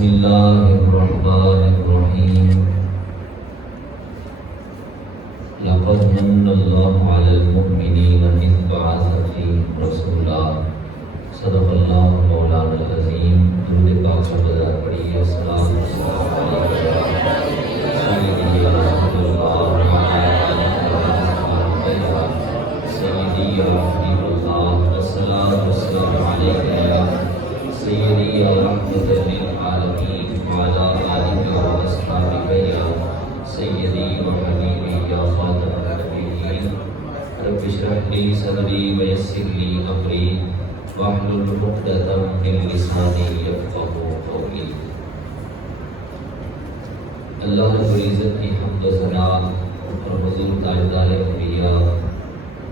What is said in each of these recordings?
بسم اللہ الرحمن الرحیم لقد من اللہ علی المؤمنین اذ بعث فیہم رسولا صدق اللہ مولانا العظیم۔ درود پاک کا بازار پڑھیے۔ السلام سیدی یا رحمت للعالمین وعلی آلک و اصحابک یا سیدی و حبیبی یا خاتم النبیین۔ رب اشرح لی صدری ویسر لی امری واحلل عقدۃ من لسانی یفقہوا قولی۔ اللہ رب العزت کی حمد و ثنا اور حضور تاجدار انبیاء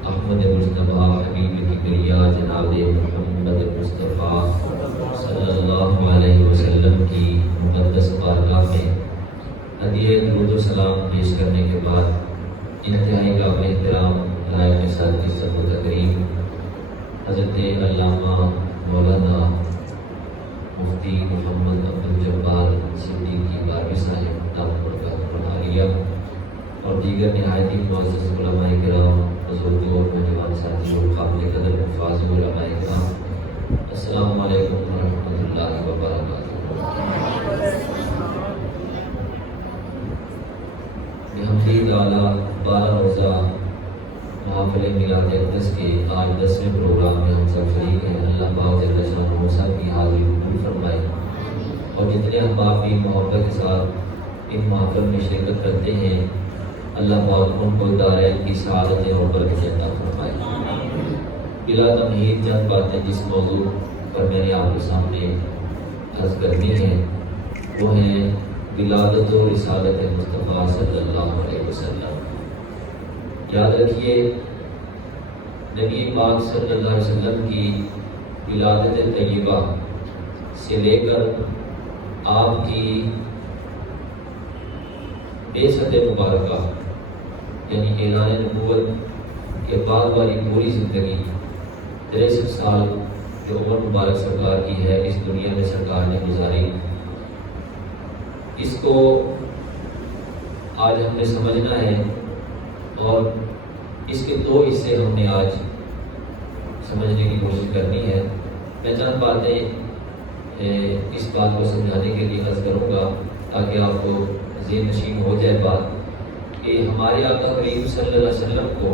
احمد مجتبیٰ حبیب کبریا جناب محمد مصطفیٰ صلی اللہ علیہ وسلم کی مقدس بارگاہ میں ہدیہ درود و سلام پیش کرنے کے بعد انتہائی قابل احترام لائق نثار کی عزت و تکریم حضرت علامہ مولانا مفتی محمد عبدالجبار صدیقی بارگاہ صاحب دامت برکاتہ عالیہ اور دیگر نہایت ہی معزز علماء کرام، بزرگوں اور نوجوان ساتھیوں، قابل قدر حفاظ علماء کرام، السلام علیکم ورحمۃ اللہ وبرکاتہ۔ بحمدہ تعالیٰ 12 روزہ محافل میلاد اقدس کے آج 10ویں پروگرام میں ہم سب شریک ہیں۔ اللہ پاک جل شانہ سب کی حاضری قبول فرمائے اور جتنے احباب بھی محبت کے ساتھ ان محافل میں شرکت کرتے ہیں اللہ پاک ان کو دارین کی سعادتیں اور برکتیں عطا فرمائے۔ بلا تمہید چند باتیں جس موضوع پر میں نے آپ کے سامنے عرض کرنی ہے وہ ہے ولادت و رسالت مصطفیٰ صلی اللہ علیہ وسلم۔ یاد رکھیے نبی پاک صلی اللہ علیہ وسلم کی ولادت طیبہ سے لے کر آپ کی بعثت مبارکہ یعنی اعلان نبوت کے بعد والی پوری زندگی 63 سال جو عمر مبارک سرکار کی ہے اس دنیا میں سرکار نے گزاری، اس کو آج ہم نے سمجھنا ہے اور اس کے 2 حصے ہم نے آج سمجھنے کی کوشش کرنی ہے۔ میں چند باتیں اس بات کو سمجھانے کے لیے عرض کروں گا تاکہ آپ کو ذہن نشین ہو جائے بات کہ ہمارے آقا کریم صلی اللہ علیہ وسلم کو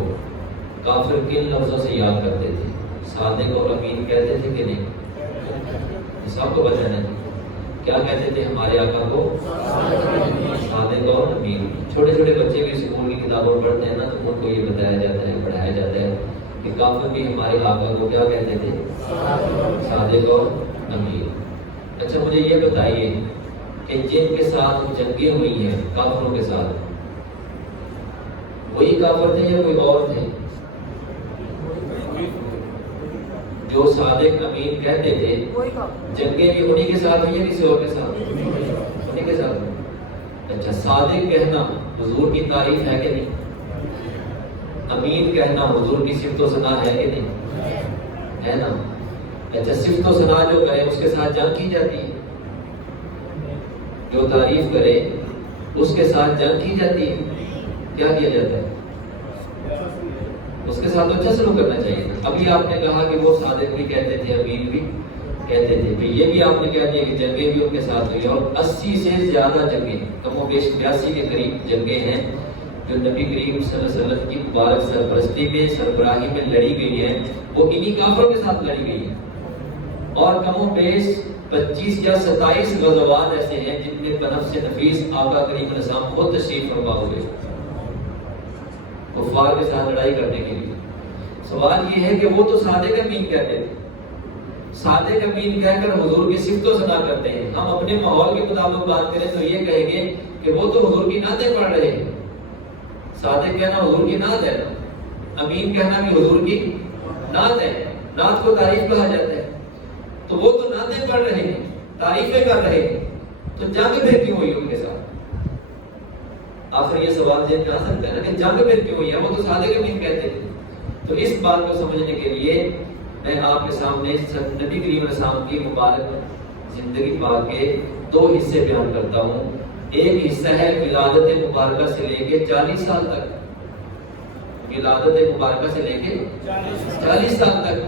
کافر کن لفظوں سے یاد کرتے تھے؟ صادق اور امین کہتے تھے کہ نہیں؟ سب کو بتانا ہے کیا کہتے تھے ہمارے آقا کو؟ صادق اور امین۔ چھوٹے چھوٹے بچے بھی اسکول کی کتابوں پڑھتے ہیں نا تو ان کو یہ بتایا جاتا ہے، پڑھایا جاتا ہے کہ کافر بھی ہمارے آقا کو کیا کہتے تھے؟ صادق اور امین۔ اچھا مجھے یہ بتائیے کہ جن کے ساتھ جنگیں ہوئی ہیں کافروں کے ساتھ وہی کافر تھے یا کوئی اور تھے؟ جو صادق امین کہتے تھے جنگیں بھی انہی کے ساتھ ہوئی یا کسی اور کے ساتھ؟ انہی کے ساتھ۔ اچھا صادق کہنا حضور کی تعریف ہے کہ نہیں؟ امین کہنا حضور کی صفت و ثنا ہے کہ نہیں؟ ہے نا؟ اچھا صفت و ثنا جو کرے اس کے ساتھ جنگ کی جاتی ہے، جو تعریف کرے اس کے ساتھ جنگ کی جاتی ہے، کیا کیا جاتا ہے؟ اس کے ساتھ اچھا سلوک کرنا چاہیے۔ ابھی آپ نے کہا کہ وہ صادق بھی کہتے تھے امین بھی کہتے تھے، پھر یہ بھی آپ نے کہہ دیا کہ جنگیں بھی ان کے ساتھ ہوئی اور 80 سے زیادہ جنگیں کم و بیش 82 کے قریب جنگیں ہیں جو نبی کریم صلی اللہ علیہ وسلم کی مبارک سرپرستی میں سربراہی میں لڑی گئی ہیں، وہ انہی کافروں کے ساتھ لڑی گئی ہیں اور کم و بیش 25 یا 27 غزوات ایسے ہیں جن میں بنفس نفیس آقا کریم علیہ السلام خود تشریف فرما ہوئے کفار کے ساتھ لڑائی کرنے کے لیے۔ سوال یہ ہے کہ وہ تو صادق امین کہتے تھے، صادق امین کہہ کر حضور کی صفت و ثنا کرتے ہیں۔ ہم اپنے ماحول کے مطابق بات کریں تو یہ کہیں گے کہ وہ تو حضور کی نعتیں پڑھ رہے ہیں۔ صادق کہنا حضور کی نعت ہے نا، امین کہنا بھی حضور کی نعت ہے، نعت کو تعریف کہا جاتا ہے۔ تو وہ تو نعتیں پڑھ رہے ہیں، تعریفیں کر رہے ہیں، تو جنگ پھر کیوں ہوئی ان کے ساتھ؟ آخر یہ سوال ذہن میں آ سکتا ہے نا کہ جنگ پھر کیوں ہوئی ہے؟ وہ تو صادق امین کہتے تھے۔ تو اس بات کو سمجھنے کے لیے میں آپ کے سامنے نبی کریم علیہ السلام کی مبارک زندگی پاک کے دو حصے بیان کرتا ہوں. ایک حصہ ہے ولادت مبارکہ سے لے کے 40 سال تک, ولادت مبارکہ سے لے کے 40 سال تک,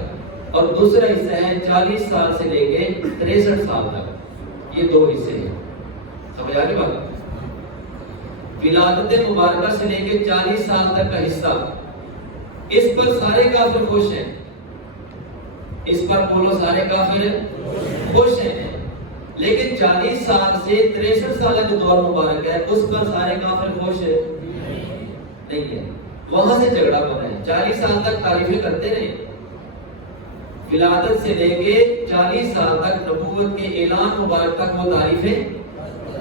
اور دوسرا حصہ ہے 40 سال سے لے کے 63 سال تک. یہ دو حصے ہیں, سمجھ آ گئی بات؟ ولادت مبارکہ سے لے کے 40 سال تک کا حصہ, اس پر سارے کافر خوش ہیں, اس پر بولو سارے کافر خوش ہیں. لیکن 40 سال سے 63 سال جو دور مبارک ہے اس پر سارے کافر خوش نہیں ہے. وہاں سے جھگڑا بنا ہے. 40 سال تک تعریفیں کرتے رہے, ولادت سے لے کے 40 سال تک نبوت کے اعلان مبارک تک وہ تعریفیں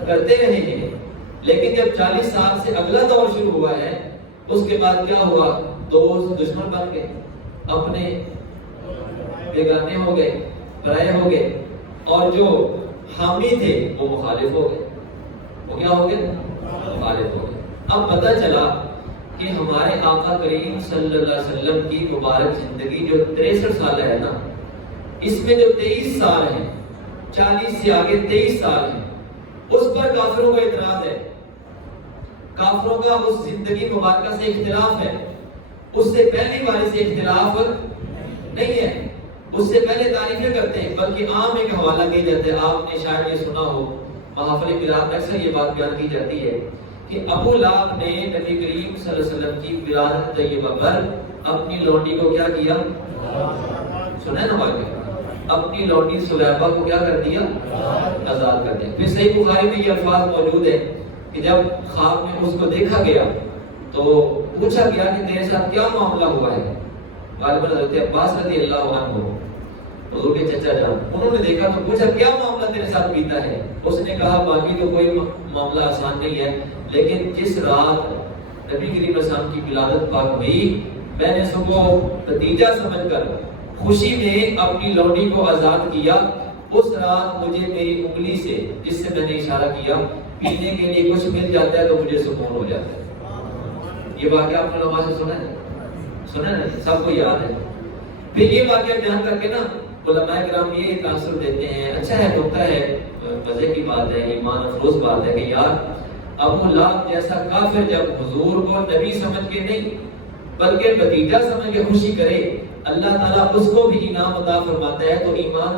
کرتے رہے ہیں. لیکن جب 40 سال سے اگلا دور شروع ہوا ہے اس کے بعد کیا ہوا؟ دوست دشمن بن گئے, اپنے بیگانے ہو گئے, پرائے ہو گئے, اور جو حامی تھے وہ مخالف ہو گئے. وہ کیا ہو گئے؟ مخالف ہو گئے. اب پتہ چلا کہ ہمارے آقا کریم صلی اللہ علیہ وسلم کی مبارک زندگی جو 63 سال ہے نا, اس میں جو 23 سال ہیں, 40 سے آگے 23 سال ہیں, اس پر کافروں کا اعتراض ہے. کافروں کا اس زندگی مبارکہ سے اختلاف ہے. اس سے پہلی باری سے اختلاف نہیں ہے. اس سے پہلے تعریفیں کرتے ہیں, بلکہ عام ایک حوالہ کیا جاتا ہے. آپ نے شاید یہ سنا ہو, محافل میلاد میں اکثر یہ بات بیان کی جاتی ہے کہ ابو لہب نے نبی کریم صلی اللہ علیہ وسلم کی ولادت طیبہ پر اپنی لونڈی کو کیا کیا؟ سنا ہے نا واقعہ؟ اپنی لونڈی سلیبہ کو کیا کر دیا؟ آزاد کر دیا. پھر صحیح بخاری میں یہ الفاظ موجود ہے کہ جب خواب میں اس کو دیکھا گیا تو پوچھا گیا کہ تیرے ساتھ کیا معاملہ ہوا ہے؟ غالباً حضرت عباس رضی اللہ عنہ, حضور کے چچا جان, انہوں نے دیکھا تو پوچھا کیا معاملہ تیرے ساتھ بیتا ہے؟ اس نے کہا باقی تو کوئی معاملہ آسان نہیں ہے, لیکن جس رات نبی کریم صلی اللہ علیہ وسلم کی ولادت پاک ہوئی, میں نے صبح نتیجہ سمجھ کر خوشی میں اپنی لونڈی کو آزاد کیا. اس رات مجھے میری انگلی سے, جس سے میں نے اشارہ کیا, پینے کے لیے کچھ مل جاتا ہے تو مجھے سکون ہو جاتا ہے. یہ واقعہ آپ نے علماء سے سنا ہے؟ سنا ہے نا, سب کو یاد ہے. پھر یہ واقعہ بیان کر کے نا علماء کرام یہ تاثر دیتے ہیں, اچھا ہے, ہوتا ہے, مزے کی بات ہے, ایمان افروز بات ہے کہ یار ابو لہب جیسا کافر جب حضور کو نبی سمجھ کے نہیں بلکہ بھتیجا سمجھ کے خوشی کرے, اللہ تعالیٰ اس کو بھی انعام عطا فرماتا ہے. تو ایمان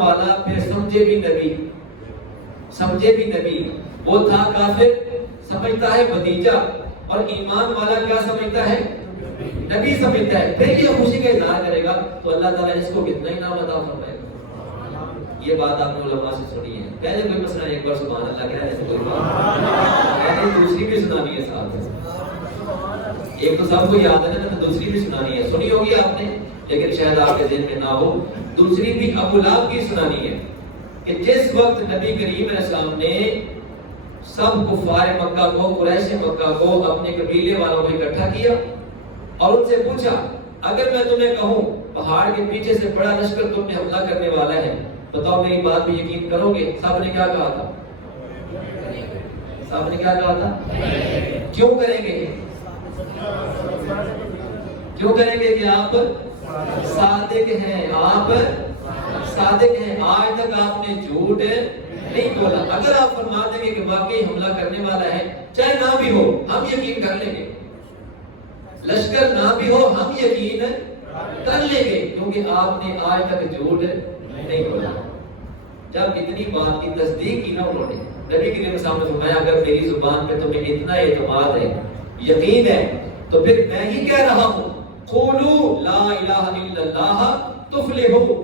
والا پھر سمجھے بھی نبی, وہ تھا کافر, سمجھتا ہے بھتیجا, اور ایمان والا کیا سمجھتا ہے؟ نبی سمجھتا ہے. پھر یہ خوشی کا اظہار کرے گا تو اللہ تعالیٰ اس کو کتنا انعام عطا فرمائے گا. یہ بات آپ نے علماء سے سنی ہے. کہہ دیں کوئی مسئلہ ایک بار سبحان اللہ کہہ دیں, کوئی بات کہہ دیں, دوسری بھی سنانی ہے ساتھ. ایک تو سب کو یاد ہے نا, تو دوسری بھی سنانی ہے. سنی ہوگی آپ نے, لیکن شاید آپ کے ذہن میں نہ ہو. دوسری بھی ابو لہب کی سنانی ہے کہ جس وقت نبی کریم علیہ السلام نے سب کفار مکہ کو, قریش مکہ کو, اپنے قبیلے والوں کو اکٹھا کیا اور ان سے پوچھا اگر میں تمہیں کہوں پہاڑ کے پیچھے سے بڑا لشکر تم پہ حملہ کرنے والا ہے, بتاؤ میری بات پہ یقین کرو گے؟ سب نے کیا کہا تھا؟ سب نے کیا کہا تھا؟ کیوں کریں گے؟ کیوں کریں گے کہ آپ صادق ہیں, آپ صادق ہیں. آج تک آپ نے جھوٹ نہیں بولا. اگر آپ فرما دیں گے کہ واقعی حملہ کرنے والا ہے, چاہے نہ بھی ہو ہم یقین کر لیں گے, لشکر نہ بھی ہو ہم یقین کر لیں گے, کیونکہ آپ نے آج تک جھوٹ نہیں بولا. جب اتنی بات کی تصدیق کی نا انہوں نے, نبی کریم کے سامنے فرمایا اگر میری زبان پہ تمہیں اتنا اعتماد ہے, یقین ہے, تو پھر میں ہی کہہ رہا ہوں قولوا لا الہ الا اللہ تفلحوا,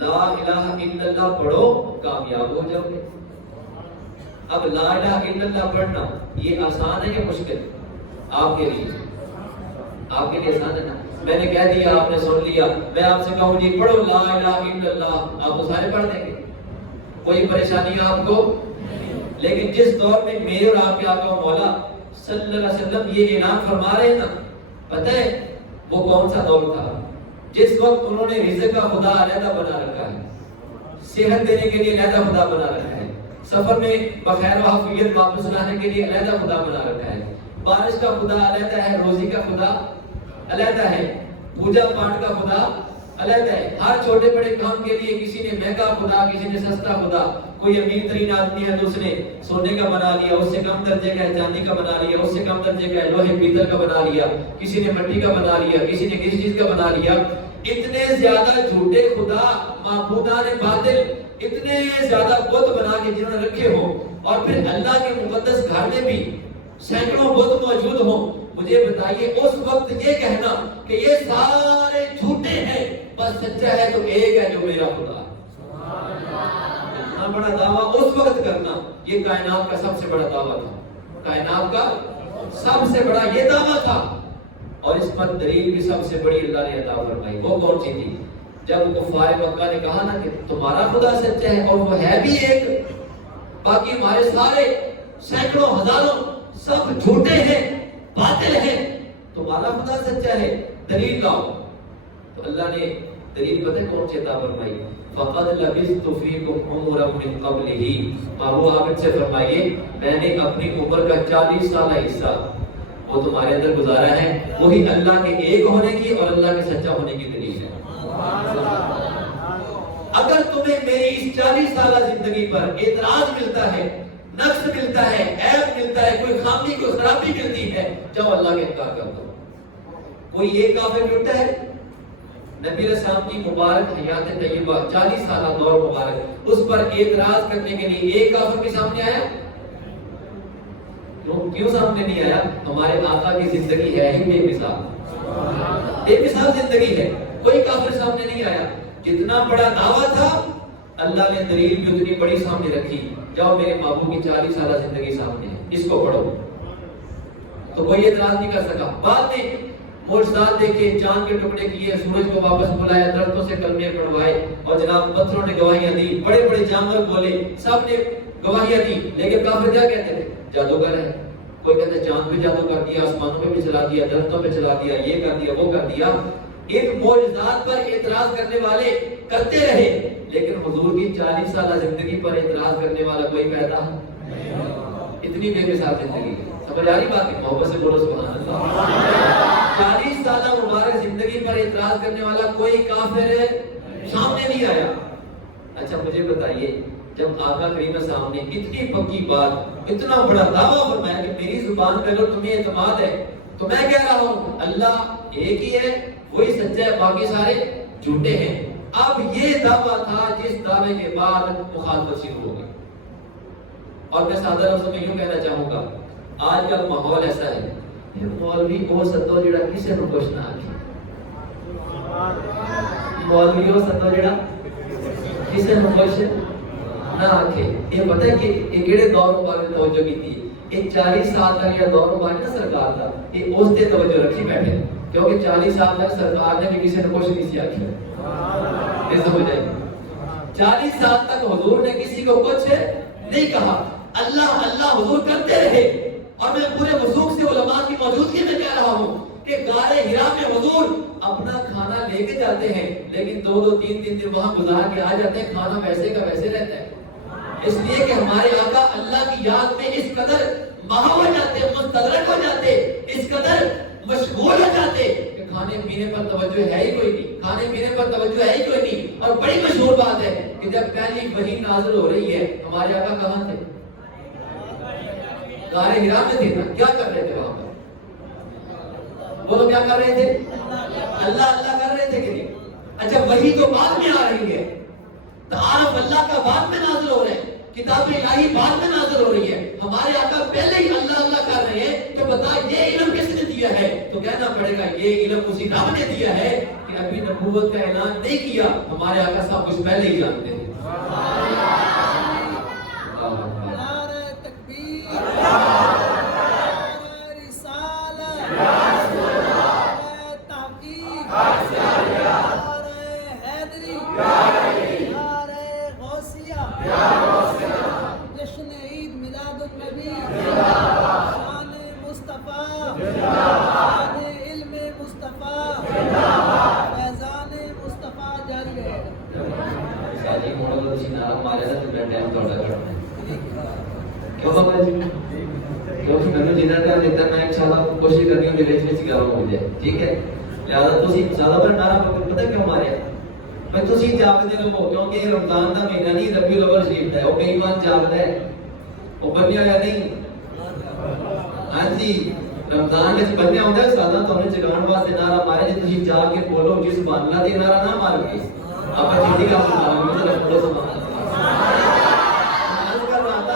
لا الہ الا اللہ پڑھو کامیاب ہو جاؤ گے. اب لا الہ الا اللہ پڑھنا یہ آسان ہے یا مشکل؟ آپ کے لیے آسان ہے نا. میں نے کہہ دیا, آپ نے سن لیا, میں آپ سے کہوں جی پڑھو لا الہ الا اللہ, آپ تو سارے پڑھ دیں گے, کوئی پریشانی آپ کو. لیکن جس دور میں میرے اور آپ کے آقا مولا صلی اللہ علیہ وسلم یہ اعلان فرما رہے ہیں نا, پتہ ہے وہ کون سا دور تھا؟ جس وقت انہوں نے رزق کا خدا علیحدہ بنا رکھا ہے, صحت دینے کے لیے علیحدہ خدا بنا رکھا ہے, سفر میں بخیر و عافیت واپس لانے کے لیے علیحدہ خدا بنا رکھا ہے, بارش کا خدا علیحدہ ہے, روزی کا خدا علیحدہ ہے, پوجا پاٹ کا خدا علیحدہ ہے. ہر چھوٹے بڑے کام کے لیے کسی نے مہنگا خدا، کسی نے سستا خدا. کوئی امیر ترین آدمی ہے تو اس نے سونے کا بنا لیا، اس سے کم درجے کا ہے چاندی کا بنا لیا، اس سے کم درجے کا ہے لوہے پیتل کا بنا لیا، کسی نے مٹی کا بنا لیا، کسی نے کسی چیز کا بنا لیا. اتنے زیادہ جھوٹے خدا، معبودان باطل، اتنے زیادہ بت بنا کے جنہوں نے رکھے ہوں، اور پھر اللہ کے مقدس گھر میں بھی سینکڑوں بت موجود ہوں. مجھے بتائیے اس وقت یہ کہنا کہ یہ سارے جھوٹے ہیں، بس سچا ہے تو ایک ہے جو میرا خدا. اتنا بڑا دعویٰ اس وقت کرنا، یہ کائنات کا سب سے بڑا دعویٰ تھا. کائنات کا سب سے بڑا یہ دعویٰ تھا. اور اس پر دلیل بھی سب سے بڑی اللہ نے عطا فرمائی. وہ کون سی تھی؟ جب کفار مکہ نے کہا نا کہ تمہارا خدا سچا ہے اور وہ ہے بھی ایک، باقی ہمارے سارے سینکڑوں ہزاروں سب جھوٹے ہیں، باطل ہیں، تمہارا خدا سچا ہے، دلیل لاؤ. تو اللہ نے دلیل پتہ کون سی عطا فرمائی؟ فقد لبثت فیکم عمرا من قبلہ. بابو عابد سے فرمائیے میں نے اپنی عمر کا 40 سالہ حصہ وہ تمہارے اندر گزارا ہے. وہی اللہ کے ایک ہونے کی اور اللہ کے سچا ہونے کی دلیل ہے. اگر تمہیں میری اس 40 سالہ زندگی پر اعتراض ملتا ہے، نقص ملتا ہے، عیب ملتا ہے، کوئی خامی کوئی خرابی ملتی ہے، جاؤ اللہ کے انکار کر دو. کوئی ایک کافر جھوٹا ہے؟ نبی علیہ السلام کی مبارک حیات طیبہ 40 سالہ دور مبارک، اس پر اعتراض کرنے کے لیے ایک کافر بھی سامنے آیا؟ کیوں سامنے نہیں آیا؟ ہمارے آقا کی زندگی ہے ہی بے مثال، بے مثال زندگی ہے. کوئی کافر سامنے نہیں آیا. جتنا بڑا دعویٰ تھا اللہ نے دلیل بھی اتنی بڑی سامنے رکھی. جاؤ میرے بابو کی 40 سالہ زندگی سامنے ہے، اس کو پڑھو. تو کوئی اعتراض نہیں کر سکا. بعد میں معجزات دیکھے، چاند کے ٹکڑے کیے، سورج کو واپس بلایا، درختوں سے کلمے پڑھوائے، اور جناب پتھروں نے گواہیاں دی، بڑے بڑے جانور بولے، سب نے گواہیاں دی. لیکن کافر کیا کہتے تھے؟ جادوگر ہے. کوئی کہتا ہے چاند پہ جادو کر دیا، آسمانوں پہ بھی چلا دیا، درختوں پہ چلا دیا، یہ کر دیا وہ کر دیا. ان معجزات پر اعتراض کرنے والے کرتے رہے، لیکن حضور کی 40 سالہ زندگی پر اعتراض کرنے والا کوئی پیدا نہیں. اتنی بے مثال زندگی. سمجھ آ رہی بات؟ محبت سے بولو سبحان اللہ. 40 سالہ مبارک زندگی پر اعتراض کرنے والا کوئی کافر سامنے نہیں آیا. اچھا مجھے بتائیے، جب آقا کریم صاحب نے اتنی پکی بات، اتنا بڑا دعویٰ فرمایا کہ میری زبان پہ اگر تمہیں اعتماد ہے تو میں کہہ رہا ہوں اللہ ایک ہی ہے، وہی سچا ہے، باقی سارے جھوٹے ہیں. اب یہ دعویٰ تھا جس دعوے کے بعد مخالفت شروع ہو گئی. اور میں سادہ لفظوں میں یوں کہنا چاہوں گا، آج کا ماحول ایسا ہے کہ مولوی وہ ستو جڑا کسے نو کچھ نہ آکھے. مولوی وہ ستو جڑا کسے نو کچھ نہ آکھے. یہ پتہ ہے کہ یہ کیڑے دور مبارک توجہ کی تھی؟ یہ 40 سال کا یہ دور مبارک نا سرکار کا، یہ اس تے توجہ رکھی بیٹھے، کیونکہ 40 سال تک سرکار نے بھی کسی نے کچھ نہیں آکھا. یہ سمجھ جائے 40 سال تک حضور نے کسی کو کچھ نہیں کہا. اللہ اللہ حضور کرتے رہے. اور میں پورے وثوق سے علماء کی موجودگی میں کہہ رہا ہوں کہ غار حرا میں حضور اپنا کھانا لے کے جاتے ہیں، لیکن 2-2 3-3 دن وہاں گزار کے آ جاتے ہیں. کھانا ویسے کا ویسے رہتا ہے، اس لیے کہ ہمارے آقا اللہ کی یاد میں اس قدر مہا ہو جاتے، مستدرک ہو جاتے، اس قدر مشغول ہو جاتے کہ کھانے پینے پر توجہ ہے ہی کوئی نہیں. کھانے پینے پر توجہ ہے ہی کوئی نہیں. اور بڑی مشہور بات ہے کہ جب پہلی وحی نازل ہو رہی ہے، ہمارے آقا کہاں تھے؟ غار حرا میں تھے نا. کیا کر رہے تھے وہاں پر؟ بولو کیا کر رہے تھے؟ اللہ اللہ کر رہے تھے کہ نہیں؟ اچھا وحی تو بعد میں آ رہی ہے، تعارف اللہ کا بعد میں نازل ہو رہا ہے، کتاب الہی بعد میں نازل ہو رہی ہے. ہمارے آقا پہلے ہی اللہ اللہ کر رہے ہیں کہ بتا یہ علم کس نے دیا ہے؟ تو کہنا پڑے گا یہ علم اسی رب نے دیا ہے کہ ابھی نبوت کا اعلان نہیں کیا. ہمارے آقا سب کچھ پہلے ہی جانتے تھے. کوشش کرنی ہوں ٹھیک ہے. لہٰذا تسی زیادہ پر نعرہ پتہ کیوں ماریا بھائی تسی جاگتے رہو کیونکہ رمضان کا مہینہ نہیں ربیع الاول شریف ہے وہ بے ایمان جاگتا ہے وہ بنیا یا نہیں ہاں جی رمضان میں بنیا ہوتا ہے سادہ تو انہیں جگان واسطے نعرہ مارے جی تسی جا کے بولو جس سبحان اللہ دی نعرہ نہ مار کے آپ چیٹی کا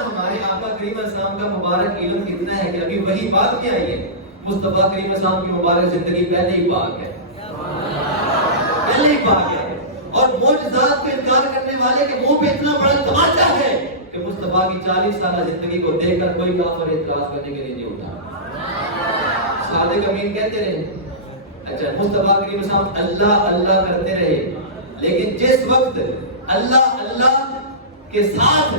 ہمارے آقا کریم السلام کا مبارک علم کتنا ہے کہ ابھی وہی بات میں آئی ہے مصطفیٰ کریم السلام کی مبارک زندگی پہلے ہی پاک ہے پہلے ہی پاک ہے اور معجزات کو انکار کرنے والے کے منہ پہ اتنا بڑا تماچا ہے کہ مصطفیٰ کی 40 سالہ زندگی کو دیکھ کر کوئی کافر اعتراض کرنے کے لیے نہیں اٹھا صادق امین کہتے رہے اچھا مصطفیٰ کریم السلام اللہ اللہ کرتے رہے لیکن جس وقت اللہ اللہ کے ساتھ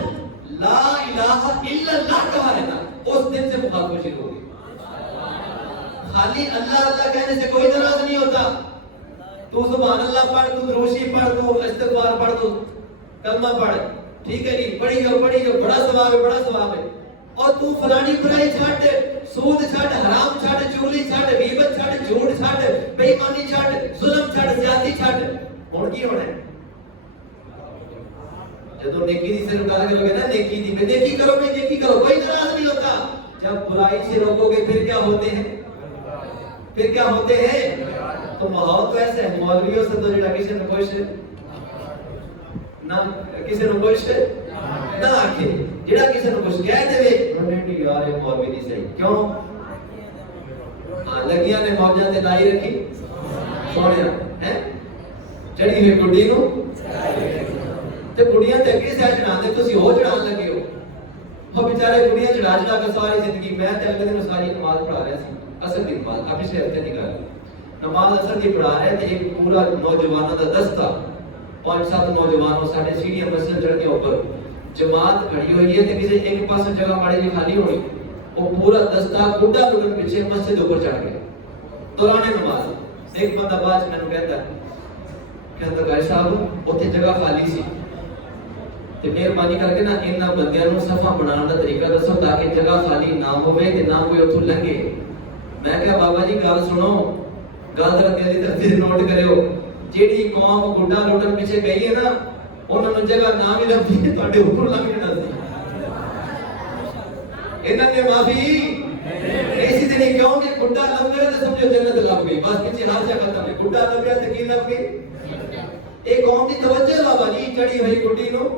لا الہ الا اللہ کہا ہے نا اس دن سے مخاطب شروع ہو گئی خالی اللہ اللہ کہنے سے کوئی اعتراض نہیں ہوتا تو سبحان اللہ پڑھ تو دروشی پڑھ تو استغفار پڑھ تو کلمہ پڑھ ٹھیک ہے نہیں پڑھی جو بڑا ثواب ہے اور تو فلانی برائی چھاڑ سود چھاڑ حرام چھاڑ چغلی چھاڑ غیبت چھاڑ جھوٹ چھاڑ بے ایمانی چھاڑ ظلم چھاڑ زیادتی چھاڑ ہن کی ہونا ہے جدو نیکی دی سے روکا کرو گے نا نیکی دی میں نیکی کرو کوئی ناراض نہیں ہوتا جب برائی سے روکو گے پھر کیا ہوتے ہیں تو ماحول تو ایسا ہے مولویوں سے تو جڑا کسی نے کوشش نہ کسی نے کوشش نہ آکھے جڑا کسی نے کچھ کہہ دے نہیں یار یہ مولوی نہیں صحیح کیوں لگیاں نے موجاں تے لائی رکھی سونے ہیں چڑی ہوئی گڈی نو تے گڈیاں تے اگے سے چڑھا دے تسی ہو چڑھان لگے ہو وہ بیچارے گڈیاں چڑھا کے ساری زندگی میں تے اگلے دن ساری نماز پڑھا رہا سی اصل کی نماز اب اسے ہفتے نکال نماز اثر کی پڑھا رہے تھے ایک پورا نوجوانوں کا دستہ 5-7 نوجوانوں ساڑھے سیڑھیاں مسجد چڑھ کے اوپر جماعت کھڑی ہوئی ہے تے کسی ایک پاس جگہ پڑے گی خالی ہونی وہ پورا دستہ گڈا لگن پیچھے مسجد اوپر چڑھ گیا دوران نماز ایک بندہ باز میں نے کہتا گائے صاحب اوتھے جگہ خالی سی تے مہربانی کر کے نا انہاں بندیاں نوں صفا بنانے دا طریقہ دسو تاکہ جگہ خالی نہ ہوے تے نہ کوئی اوتھوں لنگے میں کہا بابا جی گل سنو گل ذرا دل دی ترتیب نوٹ کریو جیڑی قوم گڈا لوٹن پیچھے گئی ہے نا انہاں نوں جگہ نہ بھی لبھی تواڈے اوپر لنگ جانا سی انہاں نے معافی ایسی تے نہیں کیوں کہ گڈا لب گیا تے سمجھو جنت لب گئی بس پیچھے ہر جگہ ختم ہے گڈا لب گیا تے کی لب گئی ایک قوم دی توجہ بابا جی چڑھی ہوئی گڈی نوں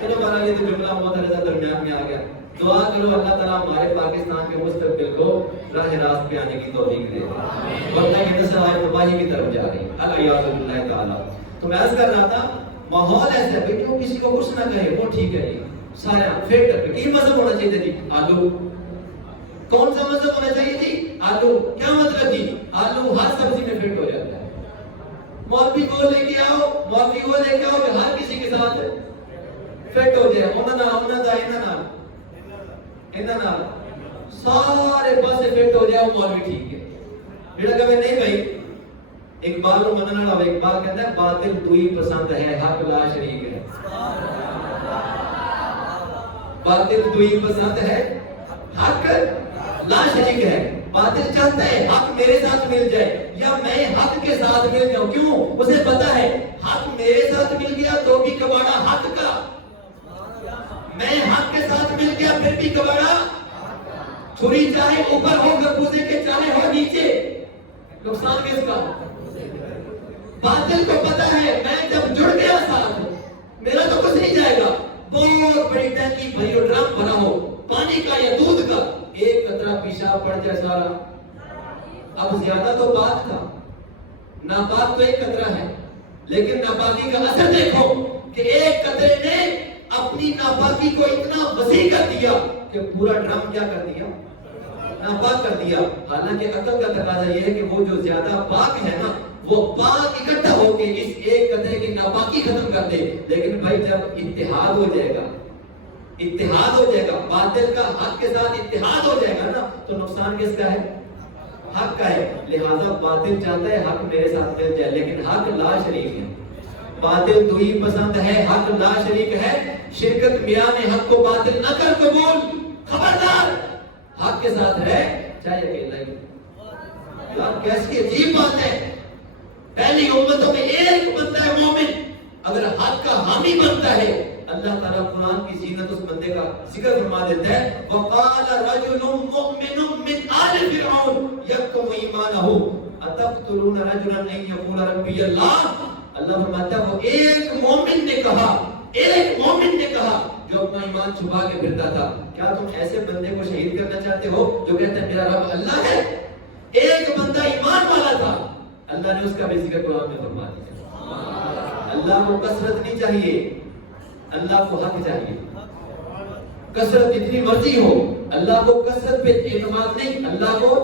چلو بارہ یہ تو جملہ محترمہ درمیان میں آ گیا دعا کرو اللہ تعالیٰ ہمارے پاکستان کے مستقبل کو راہ راست پہ آنے کی توفیق دے ورنہ کی نسل آئے تباہی کی طرف جا رہی اللہ یاد اللہ تعالیٰ تو میں عرض کر رہا تھا ماحول ایسا ہے کہ کسی کو کچھ نہ کہے وہ ٹھیک ہے سارا فٹ کی مذہب ہونا چاہیے جی آلو کون سا مذہب ہونا چاہیے جی آلو کیا مطلب جی آلو ہر سبزی میں فٹ ہو جاتا ہے مولوی کو لے کے آؤ کہ ہر کسی کے ساتھ فٹ ہو جائے انہاں دا سارے پاسے فٹ ہو جائے وہ مولوی ٹھیک ہے جڑا کہے نہیں بھائی اقبال نو منن والا اقبال کہتا ہے باطل دوئی پسند ہے حق لا شریک ہے باطل دوئی پسند ہے حق لا شریک ہے باطل چاہتا ہے حق میرے ساتھ مل جائے یا میں حق کے ساتھ مل جاؤں کیوں اسے پتا ہے حق میرے ساتھ مل گیا تو بھی کباڑا حق کا میں حق کے ساتھ مل گیا پھر بھی کباڑا چھری چاہے اوپر ہو گربوزے کے چاہے ہو نیچے نقصان کس کا باطل کو پتا ہے میں جب جڑ گیا ساتھ میرا تو کچھ نہیں جائے گا بہت بڑی ٹینکی بھری اور ڈرم بھرا ہو پانی کا یا دودھ کا ایک قطرہ پیشاب پڑ جائے سارا اب زیادہ تو پاک تھا ناپاک تو ایک قطرہ ہے لیکن ناپاکی کا اثر دیکھو کہ ایک قطرے نے اپنی ناپاکی کو اتنا وسیع کر دیا کہ پورا ڈرم کیا کر دیا ناپاک کر دیا حالانکہ عقل کا تقاضا یہ ہے کہ وہ جو زیادہ پاک ہے نا وہ پاک اکٹھا ہو کے اس ایک قطرے کی ناپاکی ختم کر دے لیکن بھائی جب اتحاد ہو جائے گا باطل کا حق کے ساتھ اتحاد ہو جائے گا نا تو نقصان کس کا ہے حق کا ہے لہذا باطل چاہتا ہے حق میرے ساتھ مل جائے لیکن حق لا شریک ہے باطل تو ہی پسند ہے حق لا شریک ہے شرکت میاں نے حق کو باطل نہ کر قبول خبردار حق کے ساتھ ہے چاہے اکیلا ہی یار کیسی عجیب بات ہے، پہلی امتوں میں ایک بندہ ہے مومن، اگر حق کا حامی بنتا ہے اللہ تعالیٰ قرآن کی زینت اس بندے کا ذکر فرما دیتا ہے، وَقَالَ رَجُلٌ مُؤْمِنٌ مِّنْ آلِ فِرْعَوْنَ يَكْتُمُ إِيمَانَهُ أَتَقْتُلُونَ رَجُلًا أَن يَقُولَ رَبِّيَ اللَّهُ۔ اللہ فرماتا ہے وہ ایک مومن نے کہا، ایک مومن نے کہا جو اپنا ایمان چھپا کے پھرتا تھا، کیا تم ایسے بندے کو شہید کرنا چاہتے ہو جو کہتا ہے میرا رب اللہ ہے؟ ایک بندہ ایمان والا تھا، اللہ نے اس کا بھی ذکر قرآن میں فرما دیا۔ اللہ کو کثرت نہیں چاہیے، اللہ کو حق چاہیے۔ کثرت جتنی مرضی ہو، اللہ کو کثرت پہ اعتماد نہیں، اللہ کو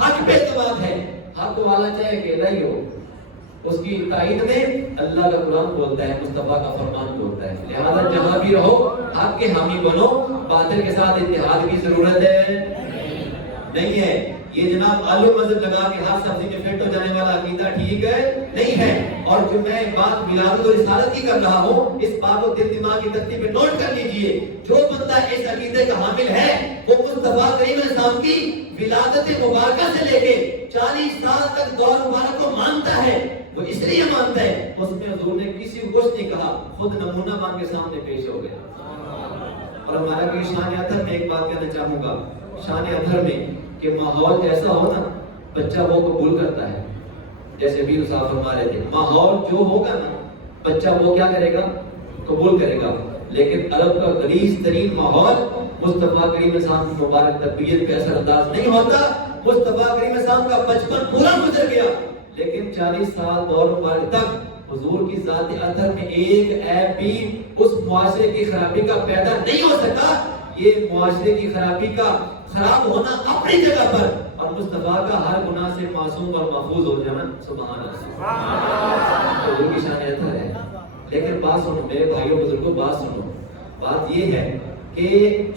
حق پہ اعتماد ہے۔ حق والا چاہے اکیلا ہی ہو، اس کی تائید میں اللہ کا قرآن بولتا ہے، مصطفیٰ کا فرمان بولتا ہے، لہذا جہاں بھی رہو حق کے حامی بنو، باطل کے ساتھ اتحاد کی ضرورت ہے نہیں ہے۔ یہ جناب آلو مذہب لگا کے ہر سبزی میں فٹ ہو جانے والا عقیدہ ٹھیک ہے نہیں ہے۔ اور جو میں بات ولادت اور رسالت کی کر رہا ہوں، اس بات کو دل دماغ کی تختی پہ نوٹ کر لیجئے، جو بندہ اس عقیدے کا حامل ہے وہ مصطفیٰ کریم علیہ السلام کی ولادت مبارکہ سے لے کے 40 سال تک دور مبارک کو مانتا ہے، وہ اس لیے مانتا ہے اس میں حضور نے کسی کو کچھ نہیں کہا، خود نمونہ مان کے سامنے پیش ہو گیا۔ اور ہمارا بھی شان اطہر میں ایک بات کہنا چاہوں گا، شان اطہر میں کہ ماحول جیسا ہو نا بچہ وہ قبول کرتا ہے، جیسے بھی صاحب فرما رہے تھے، ماحول جو ہوگا نا بچہ وہ کیا کرے گا؟ قبول کرے گا۔ لیکن عرب کا غلیظ ترین ماحول مصطفیٰ کریم السلام کی مبارک تربیت پہ اثر انداز نہیں ہوتا۔ مصطفیٰ کریم السلام کا بچپن پورا گزر گیا، لیکن 40 سال دور مبارک تک حضور کی ذات اطہر میں ایک عیب بھی اس معاشرے کی خرابی کا پیدا نہیں ہو سکا۔ یہ معاشرے کی خرابی کا خراب ہونا اپنی جگہ پر، اور مصطفیٰ کا ہر گناہ سے معصوم اور محفوظ ہو جانا، سبحان اللہ، حضور کی شان اطہر ہے۔ لیکن بات سنو میرے بھائیوں بزرگوں، بات سنو، بات یہ ہے کہ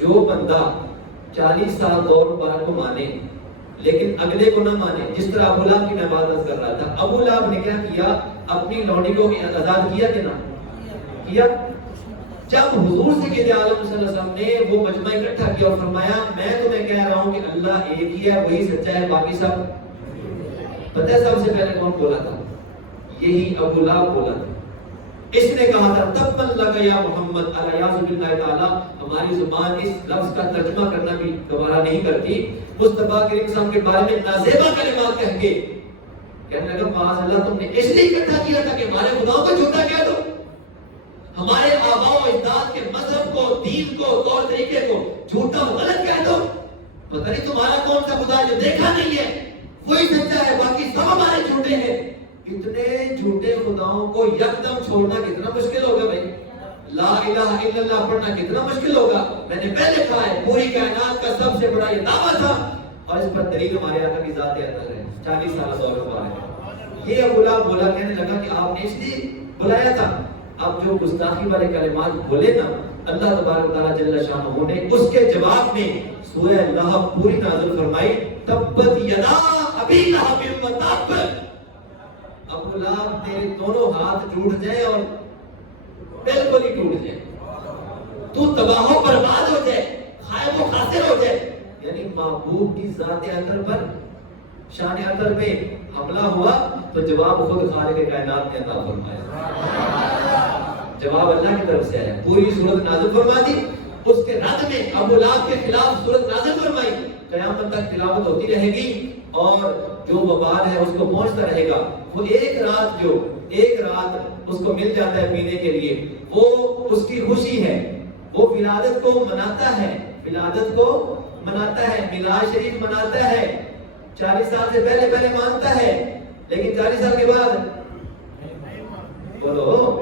جو بندہ 40 سال دور مبارک کو مانے لیکن اگلے کو نہ مانے، جس طرح ابو لہب کی میں بات کر رہا تھا، ابو لہب نے کیا کیا؟ اپنی لونڈی کو آزاد کیا کہ نہ کیا؟ جب حضور سید عالم صلی اللہ علیہ وسلم نے وہ مجمع اکٹھا کیا اور فرمایا میں تمہیں کہہ رہا ہوں کہ اللہ ایک ہی ہے، وہی سچا ہے، باقی سب، پتہ ہے سب سے پہلے کون بولا تھا؟ یہی ابو لہب بولا تھا۔ اس نے کہا تھا تبت لک یا محمد، الیاذ باللہ تعالی، ہماری زبان اس لفظ کا ترجمہ کرنا بھی دوبارہ نہیں کرتی، مصطفیٰ کریم صلی اللہ علیہ وسلم کے بارے میں نازیبا کلمات کہہ کے کہنے لگا معاذ اللہ تم نے اس لیے اکٹھا کیا تھا کہ ہمارے خداؤں کو جھوٹا کہہ دو، ہمارے آباء و اجداد کے مذہب کو، دین کو، طور طریقے کو جھوٹا و غلط کہہ دو، پتہ نہیں تمہارا کون سا خدا جو دیکھا نہیں ہے وہی سچا ہے، باقی سب ہمارے جھوٹے ہیں۔ اتنے جھوٹے خداؤں کو یکدم چھوڑنا کتنا مشکل ہوگا بھائی، لا الہ الا اللہ پڑھنا کتنا مشکل ہوگا۔ میں نے پہلے کہا ہے پوری کائنات کا سب سے بڑا یہ دعویٰ تھا، اور اس پر دلیل ہمارے آقا کی ذات اطہر ہے، 40 سال دور ہوا ہے۔ یہ ابو لہب بولا، کہنے لگا کہ آپ نے اس لیے بلایا تھا۔ اب جو گستاخی والے کلمات بولے نا اللہ تبارک و تعالیٰ جل شانہ نے اس کے جواب میں سورہ لہب پوری نازل فرمائی، تبت یدا ابی لہب و تب، ابو لہب تیرے دونوں ہاتھ ٹوٹ جائیں اور بالکل ہی ٹوٹ جائیں، تو تباہ و برباد ہو جائے، خائب و خاسر ہو جائے۔ یعنی محبوب کی ذات اطہر پر، شان اطہر پہ حملہ ہوا تو جواب خود خالق کائنات نے عطا فرمایا، جواب اللہ کی طرف سے آیا، پوری سورت نازل فرما دی۔ اس کے رد میں ابو لہب کے خلاف سورت نازل فرمائی، قیامت تک تلاوت ہوتی رہے گی اور جو وبال ہے اس کو پہنچتا رہے گا۔ وہ ایک رات اس کو مل جاتا ہے پینے کے لیے، وہ اس کی خوشی ہے، وہ ولادت کو مناتا ہے، میلاد شریف مناتا ہے، 40 سال سے پہلے مانتا ہے، لیکن 40 سال کے بعد بولو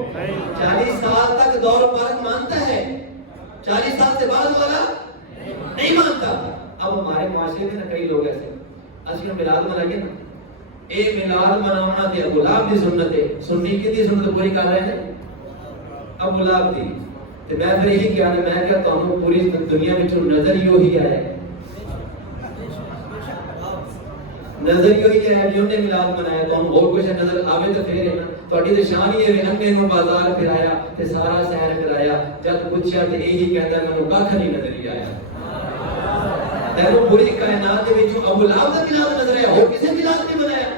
40 سال تک دور مبارک مانتا ہے، 40 سال سے بعد والا نہیں مانتا۔ اب ہمارے معاشرے میں نا کئی لوگ ایسے اصل میلاد منائیں گے نا، ایک میلاد منانا تے ابو لہب دی سنت ہے، سنی کی دی سنت پوری کر رہے ہیں ابو لہب دی، تے میں پھر یہی کہا میں کہ تانوں پوری دنیا وچ نظر ہی آیا ہے، نظر ہی ہے جو نے میلاد منایا، تو اور کچھ نظر آوے تو پھر ہے نا تہاڈی تے شان ہی ہے، اننے نو بازار پھرایا تے سارا شہر پھرایا، جب پوچھیا تے یہی کہندا مینوں ککھ نہیں نظر آیا۔ تینوں پوری کائنات کے وچوں ابو لہب کا میلاد نظر آیا، اور کسی میلاد نہیں منایا.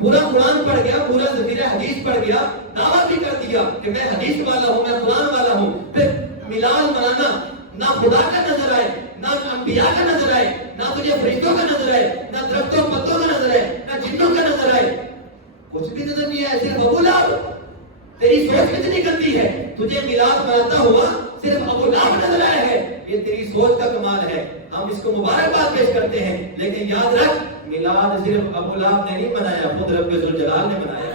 پورا قرآن پڑھ گیا، پورا ذخیرہ حدیث پڑھ گیا، دعویٰ بھی کر دیا کہ میں حدیث والا ہوں، میں قرآن والا ہوں. پھر میلاد منانا نہ خدا کا نظر آئے، نہ انبیاء کا نظر آئے، نہ تجھے فرشتوں کا نظر آئے، نہ درختوں پتوں کا نظر آئے، نہ جنوں کا نظر آئے، کچھ بھی نظر نہیں آئے. صرف ابو لہب. تیری سوچ کتنی گندی ہے، تجھے میلاد مناتا ہوا صرف ابو لہب نظر آیا ہے. یہ تیری سوچ کا کمال ہے، ہم اس کو مبارکباد پیش کرتے ہیں. لیکن یاد رکھ، میلاد صرف ابو لہب نے نہیں منایا، خود رب ذوالجلال نے منایا.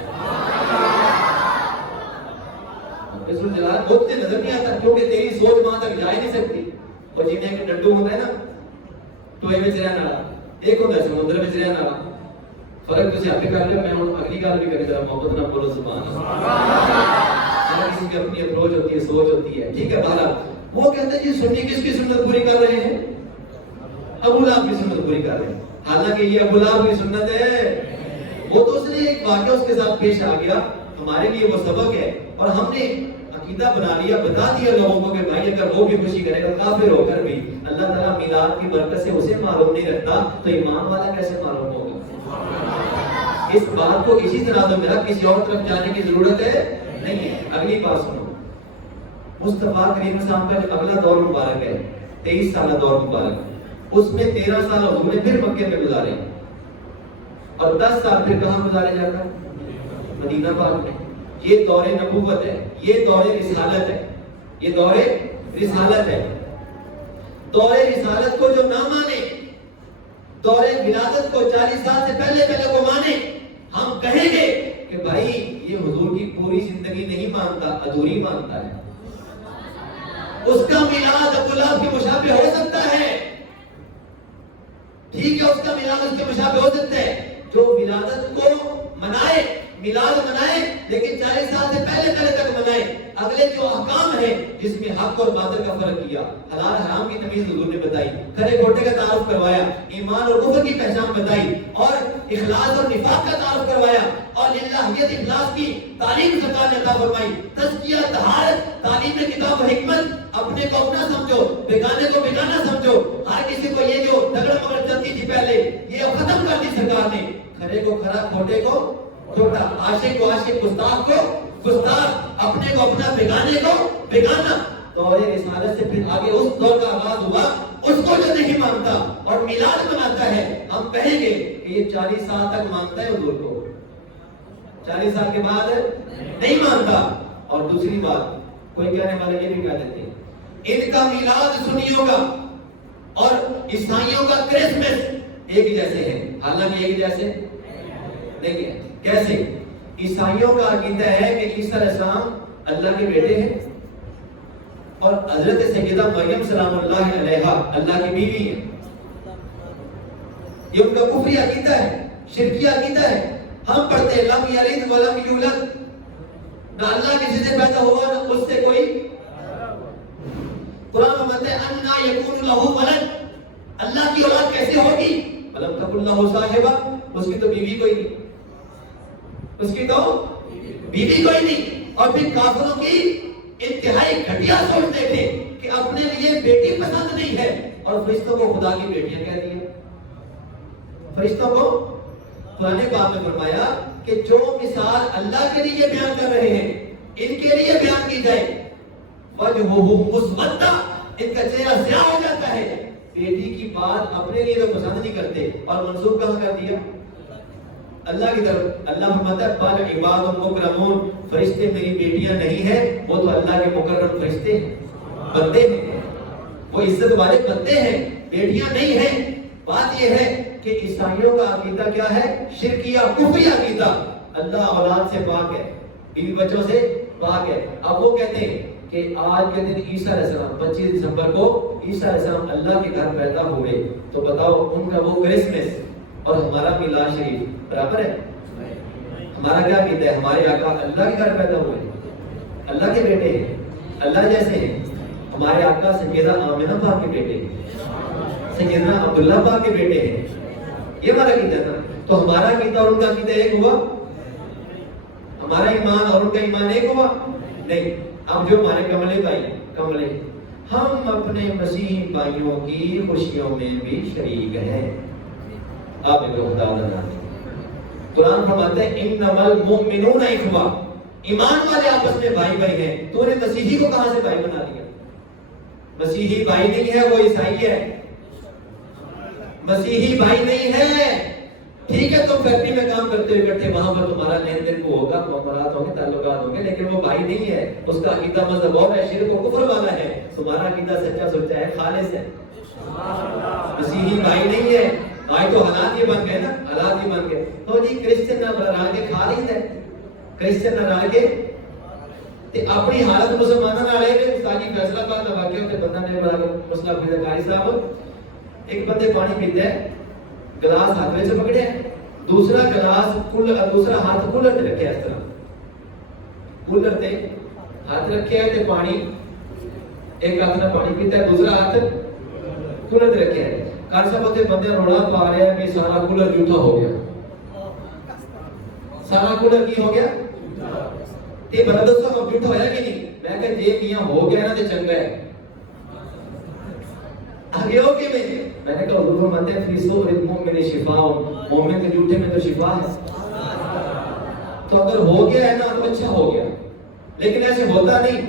رب ذوالجلال خود سے نظر نہیں آتا، کیونکہ تیری سوچ وہاں تک جا ہی نہیں سکتی. اور جنہیں ایک ڈڈو ہوتا ہے نا ٹوئے میں رہنے والا، ایک ہوتا ہے سمندر میں رہنے والا. فرق تو آپ کر لو. میں اگلی گل بھی کری ذرا محبت نہ بولو، سبحان اللہ. ہر کسی کی اپنی اپروچ ہوتی ہے، سوچ ہوتی ہے. ٹھیک ہے. بہرحال وہ کہتے ہیں جی سنی کس کی سنت پوری کر رہے ہیں؟ ابو لہب کی سنت پوری کر رہے ہیں. حالانکہ یہ ابو لہب کی سنت ہے. وہ تو اس نے ایک واقعہ اس کے ساتھ پیش آ گیا، ہمارے لیے وہ سبق ہے. اور ہم نے عقیدہ بنا لیا، بتا دیا لوگوں کو کہ بھائی اگر وہ بھی خوشی کرے گا کافر ہو کر بھی اللہ تعالیٰ میلاد کی برکت سے اسے معلوم نہیں رکھتا، تو ایمان والا کیسے معلوم ہوگا؟ اس بات کو اسی طرح تو میرا کسی اور طرف جانے کی ضرورت ہے نہیں ہے. اگلی بات سنو. مصطفیٰ کریم صاحب کا جو اگلا دور مبارک ہے، 23 سالہ دور مبارک، اس میں 13 سال حضور نے پھر مکے میں گزارے، اور 10 سال پھر کہاں گزارے جا کر؟ مدینہ پاک میں. یہ دور نبوت ہے، یہ دور رسالت ہے، یہ دور رسالت ہے. دور رسالت کو جو نہ مانے، دور ولادت کو 40 سال سے پہلے کو مانے، ہم کہیں گے کہ بھائی یہ حضور کی پوری زندگی نہیں مانتا، ادھوری مانتا ہے. اس کا میلاد ابو لہب کے مشابہ ہو سکتا ہے، ٹھیک ہے، اس کا میلاد اس کے مشابہ ہو سکتا ہے. جو ولادت کو منائے، میلاد منائے، لیکن 40 سال سے پہلے تک منائے. اگلے جو احکام ہیں جس میں حق اور باطل کا فرق کیا، حلال حرام کی تمیز حضور نے بتائی، کھرے کھوٹے کا تعارف کروایا، ایمان اور کفر کی پہچان بتائی، اور اخلاص اور نفاق کا تعارف کروایا، اور للہیت اخلاص کی تعلیم سرکار نے عطا فرمائی. تزکیہ، طہارت، تعلیم کتاب و حکمت. اپنے کو اپنا سمجھو، بیگانے کو بیگانہ سمجھو. ہر کسی کو یہ جو دگڑ مگڑ چلتی تھی پہلے، یہ ختم کر دی سرکار نے. کھرے کو کھرا، کھوٹے کو چھوٹا، عاشق کو عاشق، گستاخ کو گستاخ، اپنے کو اپنا، بیگانے کو بیگانہ. دور رسالت سے پھر آگے اس دور کا آغاز ہوا. اس کو جو نہیں مانتا اور میلاد مناتا ہے، ہم کہیں گے کہ یہ 40 سال تک مانتا ہے حضور کو، 40 سال کے بعد نہیں مانتا. اور دوسری بات، کوئی کہنے والے یہ بھی کہہ دیتے ہیں ان کا میلاد سنیوں کا اور عیسائیوں کا کرسمس ایک جیسے ہیں. حالانکہ ایک جیسے نہیں ہے. کیسے؟ عیسائیوں کا عقیدہ ہے کہ عیسیٰ علیہ السلام اللہ کے بیٹے ہیں، اور حضرت سیدہ مریم سلام اللہ علیہا اللہ کی بیوی ہے. یہ ان کا کفری عقیدہ ہے، شرکی عقیدہ ہے. ہم پڑھتے ہیں لم یلد ولم یولد، نہ اللہ کسی سے پیدا ہوا نہ اس سے کوئی. قرآن میں بتاتے ہیں انا یکون لہ ولد، اللہ کی اولاد کیسے ہوگی؟ ولم تکن لہ صاحبہ، اس کی تو بیوی کوئی نہیں، اس کی تو بیوی کوئی نہیں. اور پھر کافروں کی انتہائی گھٹیا سوچتے تھے کہ اپنے لیے بیٹی پسند نہیں ہے، اور فرشتوں کو خدا کی بیٹیاں کہہ دیا. فرشتوں کو قرآن پاک میں فرمایا کہ جو مثال اللہ کے لیے بیان کر رہے ہیں ان کے لیے بیان کی جائے. وجہہ مسودہ، ان کا چہرہ سیاہ ہو جاتا ہے. بیٹی کی بات اپنے لیے تو پسند نہیں کرتے، اور منسوخ کہاں کر دیا؟ اللہ کی طرف. اللہ فرماتا ہے بل عباد مکرمون، فرشتے میری بیٹیاں نہیں ہیں، وہ تو اللہ کے مکرم فرشتے ہیں، بندے ہیں، وہ عزت والے بندے ہیں، بیٹیاں نہیں ہیں. بات یہ ہے کہ عیسائیوں کا عقیدہ کیا ہے؟ شرکیہ، کفری عقیدہ. اللہ اولاد سے پاک ہے، بیوی بچوں سے پاک ہے. اب وہ کہتے ہیں کہ آج کے دن عیسیٰ علیہ السلام 25 دسمبر کو عیسیٰ علیہ السلام اللہ کے گھر پیدا ہوئے، تو بتاؤ ان کا وہ کرسمس اور ہمارا میلاد شریف برابر ہے؟ ہمارا کیا کہتا ہے؟ ہمارے آقا اللہ کے گھر پیدا ہوئے، اللہ کے بیٹے ہیں، اللہ جیسے ہیں. ہمارے آقا سیدہ آمنہ پاک کے بیٹے ہیں، سیدنا عبداللہ پاک کے بیٹے ہیں. یہ ہمارا عقیدہ تھا. تو ہمارا عقیدہ اور ان کا عقیدہ ایک ہوا؟ ہمارا ایمان اور ان کا ایمان ایک ہوا؟ نہیں. اب جو ہمارے کملے بھائی، کملے ہم اپنے مسیحی بھائیوں کی خوشیوں میں بھی شریک ہیں. آپ ایک خدا بناتے قرآن فرماتا ہے انما المؤمنون اخوہ، ایمان والے آپس میں بھائی بھائی ہیں. تو نے مسیحی کو کہاں سے بھائی بنا لیا؟ مسیحی بھائی نہیں ہے، وہ عیسائی ہے. مسیحی بھائی نہیں ہے. ٹھیک ہے تم فیکٹری میں کام کرتے ہوئے اکٹھے وہاں پر تمہارا لین دین کو ہوگا، معاملات ہوں گے، تعلقات ہوں گے، لیکن وہ بھائی نہیں ہے. اس کا عقیدہ مذہب اور ہے، شرک و کفر والا ہے. تمہارا عقیدہ سچا سچا ہے، خالص ہے. مسیحی بھائی نہیں ہے. آج تو حالات یہ بن گئے نا، حالات یہ بن گئے. تو جی کرسچن نہ رل کے کھا رہی ہے، کرسچن نہ رل کے اپنی حالت مسلمانوں نہ رہے گے. تاکہ فیصلہ بات کا واقعہ ہوتے بندہ نے بڑا مسئلہ پوچھا، قاری صاحب ایک بندے پانی پیتا ہے، گلاس ہاتھ میں سے پکڑے، دوسرا گلاس دوسرا ہاتھ کولر تے رکھے. اس طرح کولر تے ہاتھ رکھے ہے تے پانی ایک ہاتھ نہ پانی پیتا ہے، دوسرا ہاتھ کولر تے رکھے ہے. قاری صاحب ہوتے بندے روڑا پا رہے ہیں کہ سارا کولر جھوٹا ہو گیا. سارا کولر کی ہو گیا؟ تے بندہ دوستوں کو جھوٹا ہویا کہ نہیں؟ میں کہ جے میاں ہو گیا نا تے چنگا ہے. آگے ہو کہ میں نے کہا حضور فرماتے ہیں فی صور المؤمن شفاء، مومن کے جھوٹے میں تو شفا ہے. تو اگر ہو گیا ہے نا تو اچھا ہو گیا، لیکن ایسے ہوتا نہیں.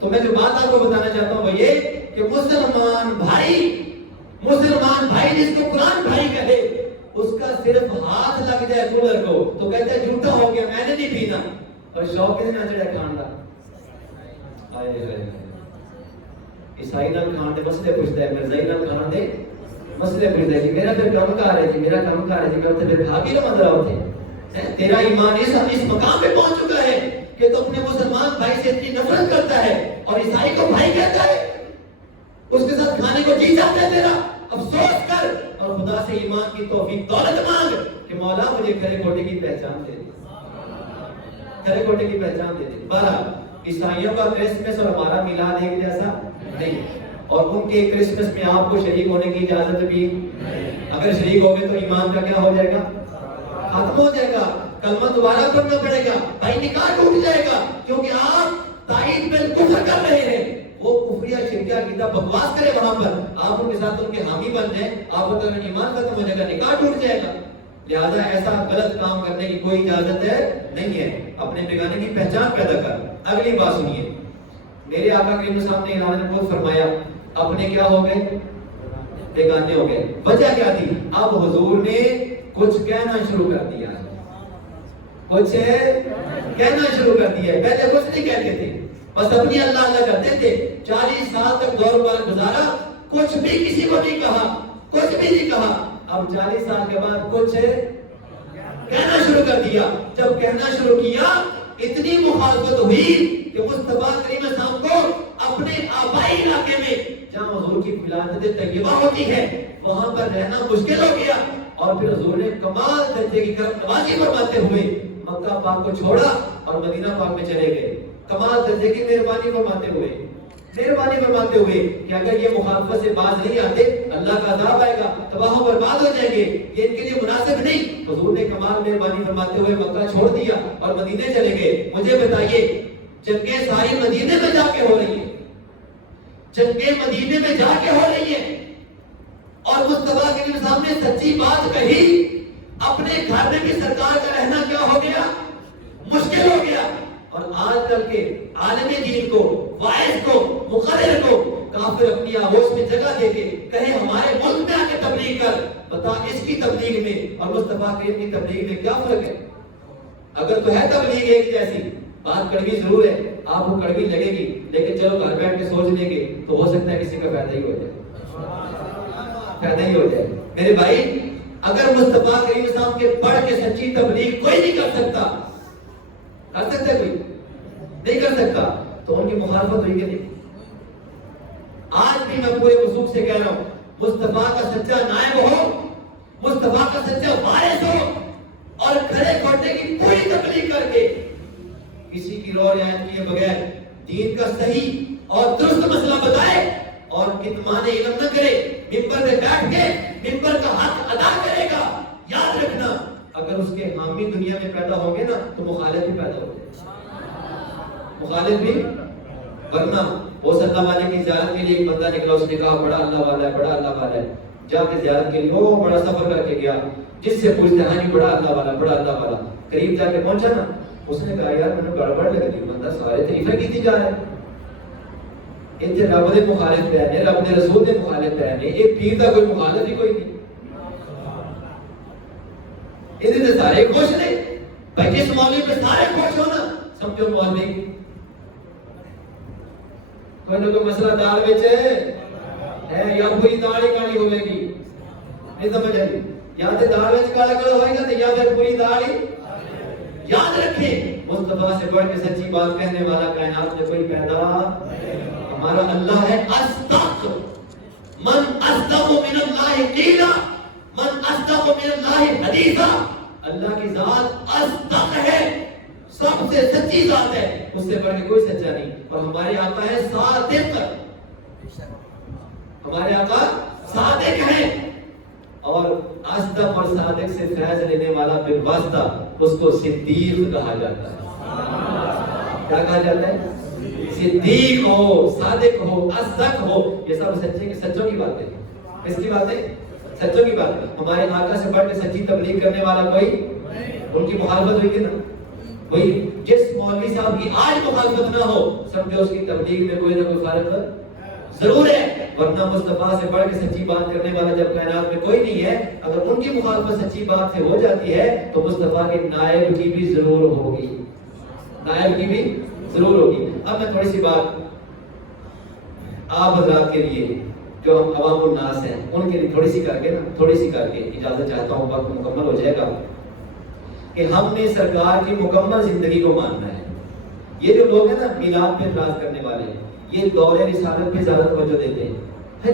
تو میں جو بات آپ کو بتانا چاہتا ہوں وہ یہ کہ مسلمان بھائی جس کو قرآن بھائی کہے، اس کا صرف ہاتھ لگ جائے کولر کو تو کہتا ہے جھوٹا ہو گیا، میں نے نہیں پینا. اور شوق کس نہ چڑھا کھان کا. عیسائی نال کھان دے مسئلے پوچھتا ہے، مرزائی نال کھان دے مسئلے پوچھتا ہے جی میرا پھر کم کار ہے جی، میرا کم کار ہے جی، میں اتنے پھر بھاگی نہ مندرہ ہوتے. تیرا ایمان اس مقام پہ پہنچ چکا ہے کہ تو اپنے مسلمان بھائی سے اتنی نفرت کرتا ہے اور عیسائی کو بھائی کہتا ہے، اس کے ساتھ کھانے کو جی چاہتا ہے تیرا. افسوس کر اور خدا سے ایمان کی توفیق دولت مانگ کہ مولا مجھے کھرے کوٹے کی پہچان دے دے، کھرے کوٹے کی پہچان دے دے. بہرحال عیسائیوں کا کرسمس اور ہمارا میلاد ایک جیسا نہیں، اور ان کے کرسمس میں آپ کو شریک ہونے کی اجازت بھی. اگر شریک ہوگے تو ایمان کا کیا ہو جائے گا؟ ختم ہو جائے گا. کلمہ دوبارہ پڑھنا پڑے گا، بھائی نکاح ٹوٹ جائے گا، کیونکہ آپ تائید بالکفر کر رہے ہیں. وہ کفریہ شرکیہ عقیدہ بکواس کرے وہاں پر، آپ ان کے ساتھ ان کے حامی بن جائیں، آپ کا ایمان ختم ہو جائے گا، نکاح ٹوٹ جائے گا. لہذا ایسا غلط کام کرنے کی کوئی اجازت نہیں ہے. اپنے بیگانے کی پہچان پیدا کر. اگلی بات سنیے، میرے آقا کریم صاحب نے اعلان نبوت فرمایا اپنے کیا ہو گئے؟ بیگانے ہو گئے. وجہ کیا تھی؟ اب حضور نے کچھ کہنا شروع کر دیا، کچھ کہنا شروع کر دیا. پہلے کچھ نہیں کہتے تھے، بس اپنی اللہ اللہ کرتے تھے. 40 سال تک دور پر گزارا، کچھ بھی کسی کو نہیں کہا، کچھ بھی نہیں کہا. اب 40 سال کے بعد کچھ کہنا شروع کر دیا. جب کہنا شروع کیا اتنی مخالفت ہوئی کہ مصطفیٰ کریم صاحب کو اپنے آبائی علاقے میں جہاں حضور کی ولادت طیبہ ہوتی ہے وہاں پر رہنا مشکل ہو گیا. اور پھر حضور نے کمال درجے کی کرم نوازی فرماتے ہوئے مکہ پاک کو چھوڑا اور مدینہ پاک میں چلے گئے. کمال درجے کی مہربانی فرماتے ہوئے کہ اگر یہ مخالفت سے باز نہیں آتے اللہ کا عذاب آئے گا، تباہ و برباد ہو جائیں گے، یہ ان کے لیے مناسب نہیں. حضور نے کمال مہربانی فرماتے ہوئے مکہ چھوڑ دیا اور مدینے چلے گئے. مجھے بتائیے جنگیں ساری مدینے میں جا کے ہو رہی ہیں، جنگیں مدینے میں جا کے ہو رہی ہیں، اور مصطفیٰ کریم صاحب نے سچی بات کہی. اپنے گھر میں بھی سرکار کا رہنا کیا ہو گیا؟ مشکل ہو گیا. اور آج کل کے عالم دین کو، واعظ کو، مقرر کو کافر اپنی آغوش میں جگہ دے کے کہے ہمارے ملک میں آ کے تبلیغ کر. بتا اس کی تبلیغ میں اور مصطفیٰ کریم کی تبلیغ میں کیا فرق ہے؟ اگر تو ہے تبلیغ ایک جیسی، بات کڑوی ضرور ہے، آپ کو کڑوی لگے گی، لیکن چلو گھر بیٹھ کے سوچ لیں گے تو ہو سکتا ہے کسی کا فائدہ ہی ہو جائے، فائدہ ہی ہو جائے. میرے بھائی اگر مصطفیٰ کریم صاحب کے پڑھ کے سچی تبلیغ کوئی نہیں کر سکتا، کر سکتا ہے کوئی نہیں کر سکتا، تو ان کی مخالفت ہوئی کہ نہیں؟ آج بھی میں پورے وثوق سے کہہ رہا ہوں، مصطفیٰ کا سچا نائب ہو، مصطفیٰ کا سچا وارث ہو اور کھڑے کھوٹے کی پوری تبلیغ کر کے کسی کی رو رعایت کیے بغیر دین کا صحیح اور درست مسئلہ بتائے اور کتمان علم نہ کرے، ممبر پہ بیٹھ کے ممبر کا حق ادا کرے گا. یاد رکھنا اگر اس کے حامی دنیا میں پیدا ہوں گے نا تو مخالف بھی پیدا ہو جائے، مخالف بھی. ورنہ وہ اللہ والے کی زیارت کے لیے ایک بندہ نکلا, اس نے کہا بڑا اللہ والا ہے, بڑا اللہ والا ہے. جا کے زیارت کے لیے وہ بڑا سفر کر کے گیا, جس سے پوچھتے ہیں جی بڑا اللہ والا, بڑا اللہ والا. قریب جا کے پہنچا نا, اس نے کہا یار مجھے گڑبڑ لگ رہی, بندہ سارے تعریفیں کیتی جا رہے ہیں, اتنے رب دے مخالف پہ نے, رب دے رسول دے مخالف پہ نے, ایک پیر دا کوئی مخالف ہی کوئی نہیں. ادھر تے سارے خوش نے بھائی, جس مولوی پہ سارے خوش ہو نا سمجھو مولوی کوئی نہ کوئی مسئلہ دال وچ ہے, یا پوری دال ہی کالی ہوے گی, نہیں سمجھ آئی, یا تے دال وچ کالا کالا ہوئے گا تے یا پھر پوری دال ہی. یاد رکھیں مصطفیٰ سے بڑھ کے سچی بات کہنے والا کائنات میں کوئی پیدا, ہمارا اللہ ہے اصدق. من اصدق من اللہ قیلا, من اصدق من اللہ حدیثا. اللہ کی ذات اصدق ہے, سب سے سچی ذات ہے, اس سے بڑھ کے کوئی سچا نہیں. اور ہمارے آقا ہے صادق, ہمارے آقا صادق ہیں, اور اصدق اور صادق سے فیض لینے والا بالواسطہ اس کو صدیق کہا جاتا ہے. کیا کہا جاتا ہے؟ صدیق ہو, صادق ہو, اصدق ہو, یہ سب سچے کی سچوں کی باتیں. کس کی باتیں؟ سچوں کی باتیں. ہمارے آقا سے بڑھ کے سچی تبلیغ کرنے والا کوئی, ان کی مخالفت ہوئی کہ نا, وہی جس مولوی صاحب کی آج مخالفت نہ ہو سمجھو اس کی تبلیغ میں کوئی نہ کوئی فرق ضرور ہے. ورنہ مصطفیٰ سے بڑھ کے سچی بات کرنے والا جب کائنات میں کوئی نہیں ہے, اگر ان کی مخالفت سچی بات سے ہو جاتی ہے تو مصطفیٰ کے نائب کی بھی ضرور ہوگی, نائب کی بھی ضرور ہوگی. اب میں تھوڑی سی بات آپ حضرات کے لیے جو ہم عوام الناس ہیں ان کے لیے تھوڑی سی کر کے اجازت چاہتا ہوں, وقت مکمل ہو جائے گا, کہ ہم نے سرکار کی مکمل زندگی کو ماننا ہے. یہ جو لوگ ہیں نا میلاد پہ اعتراض کرنے والے, یہ دور رسالت پہ زیادہ توجہ دیتے ہیں,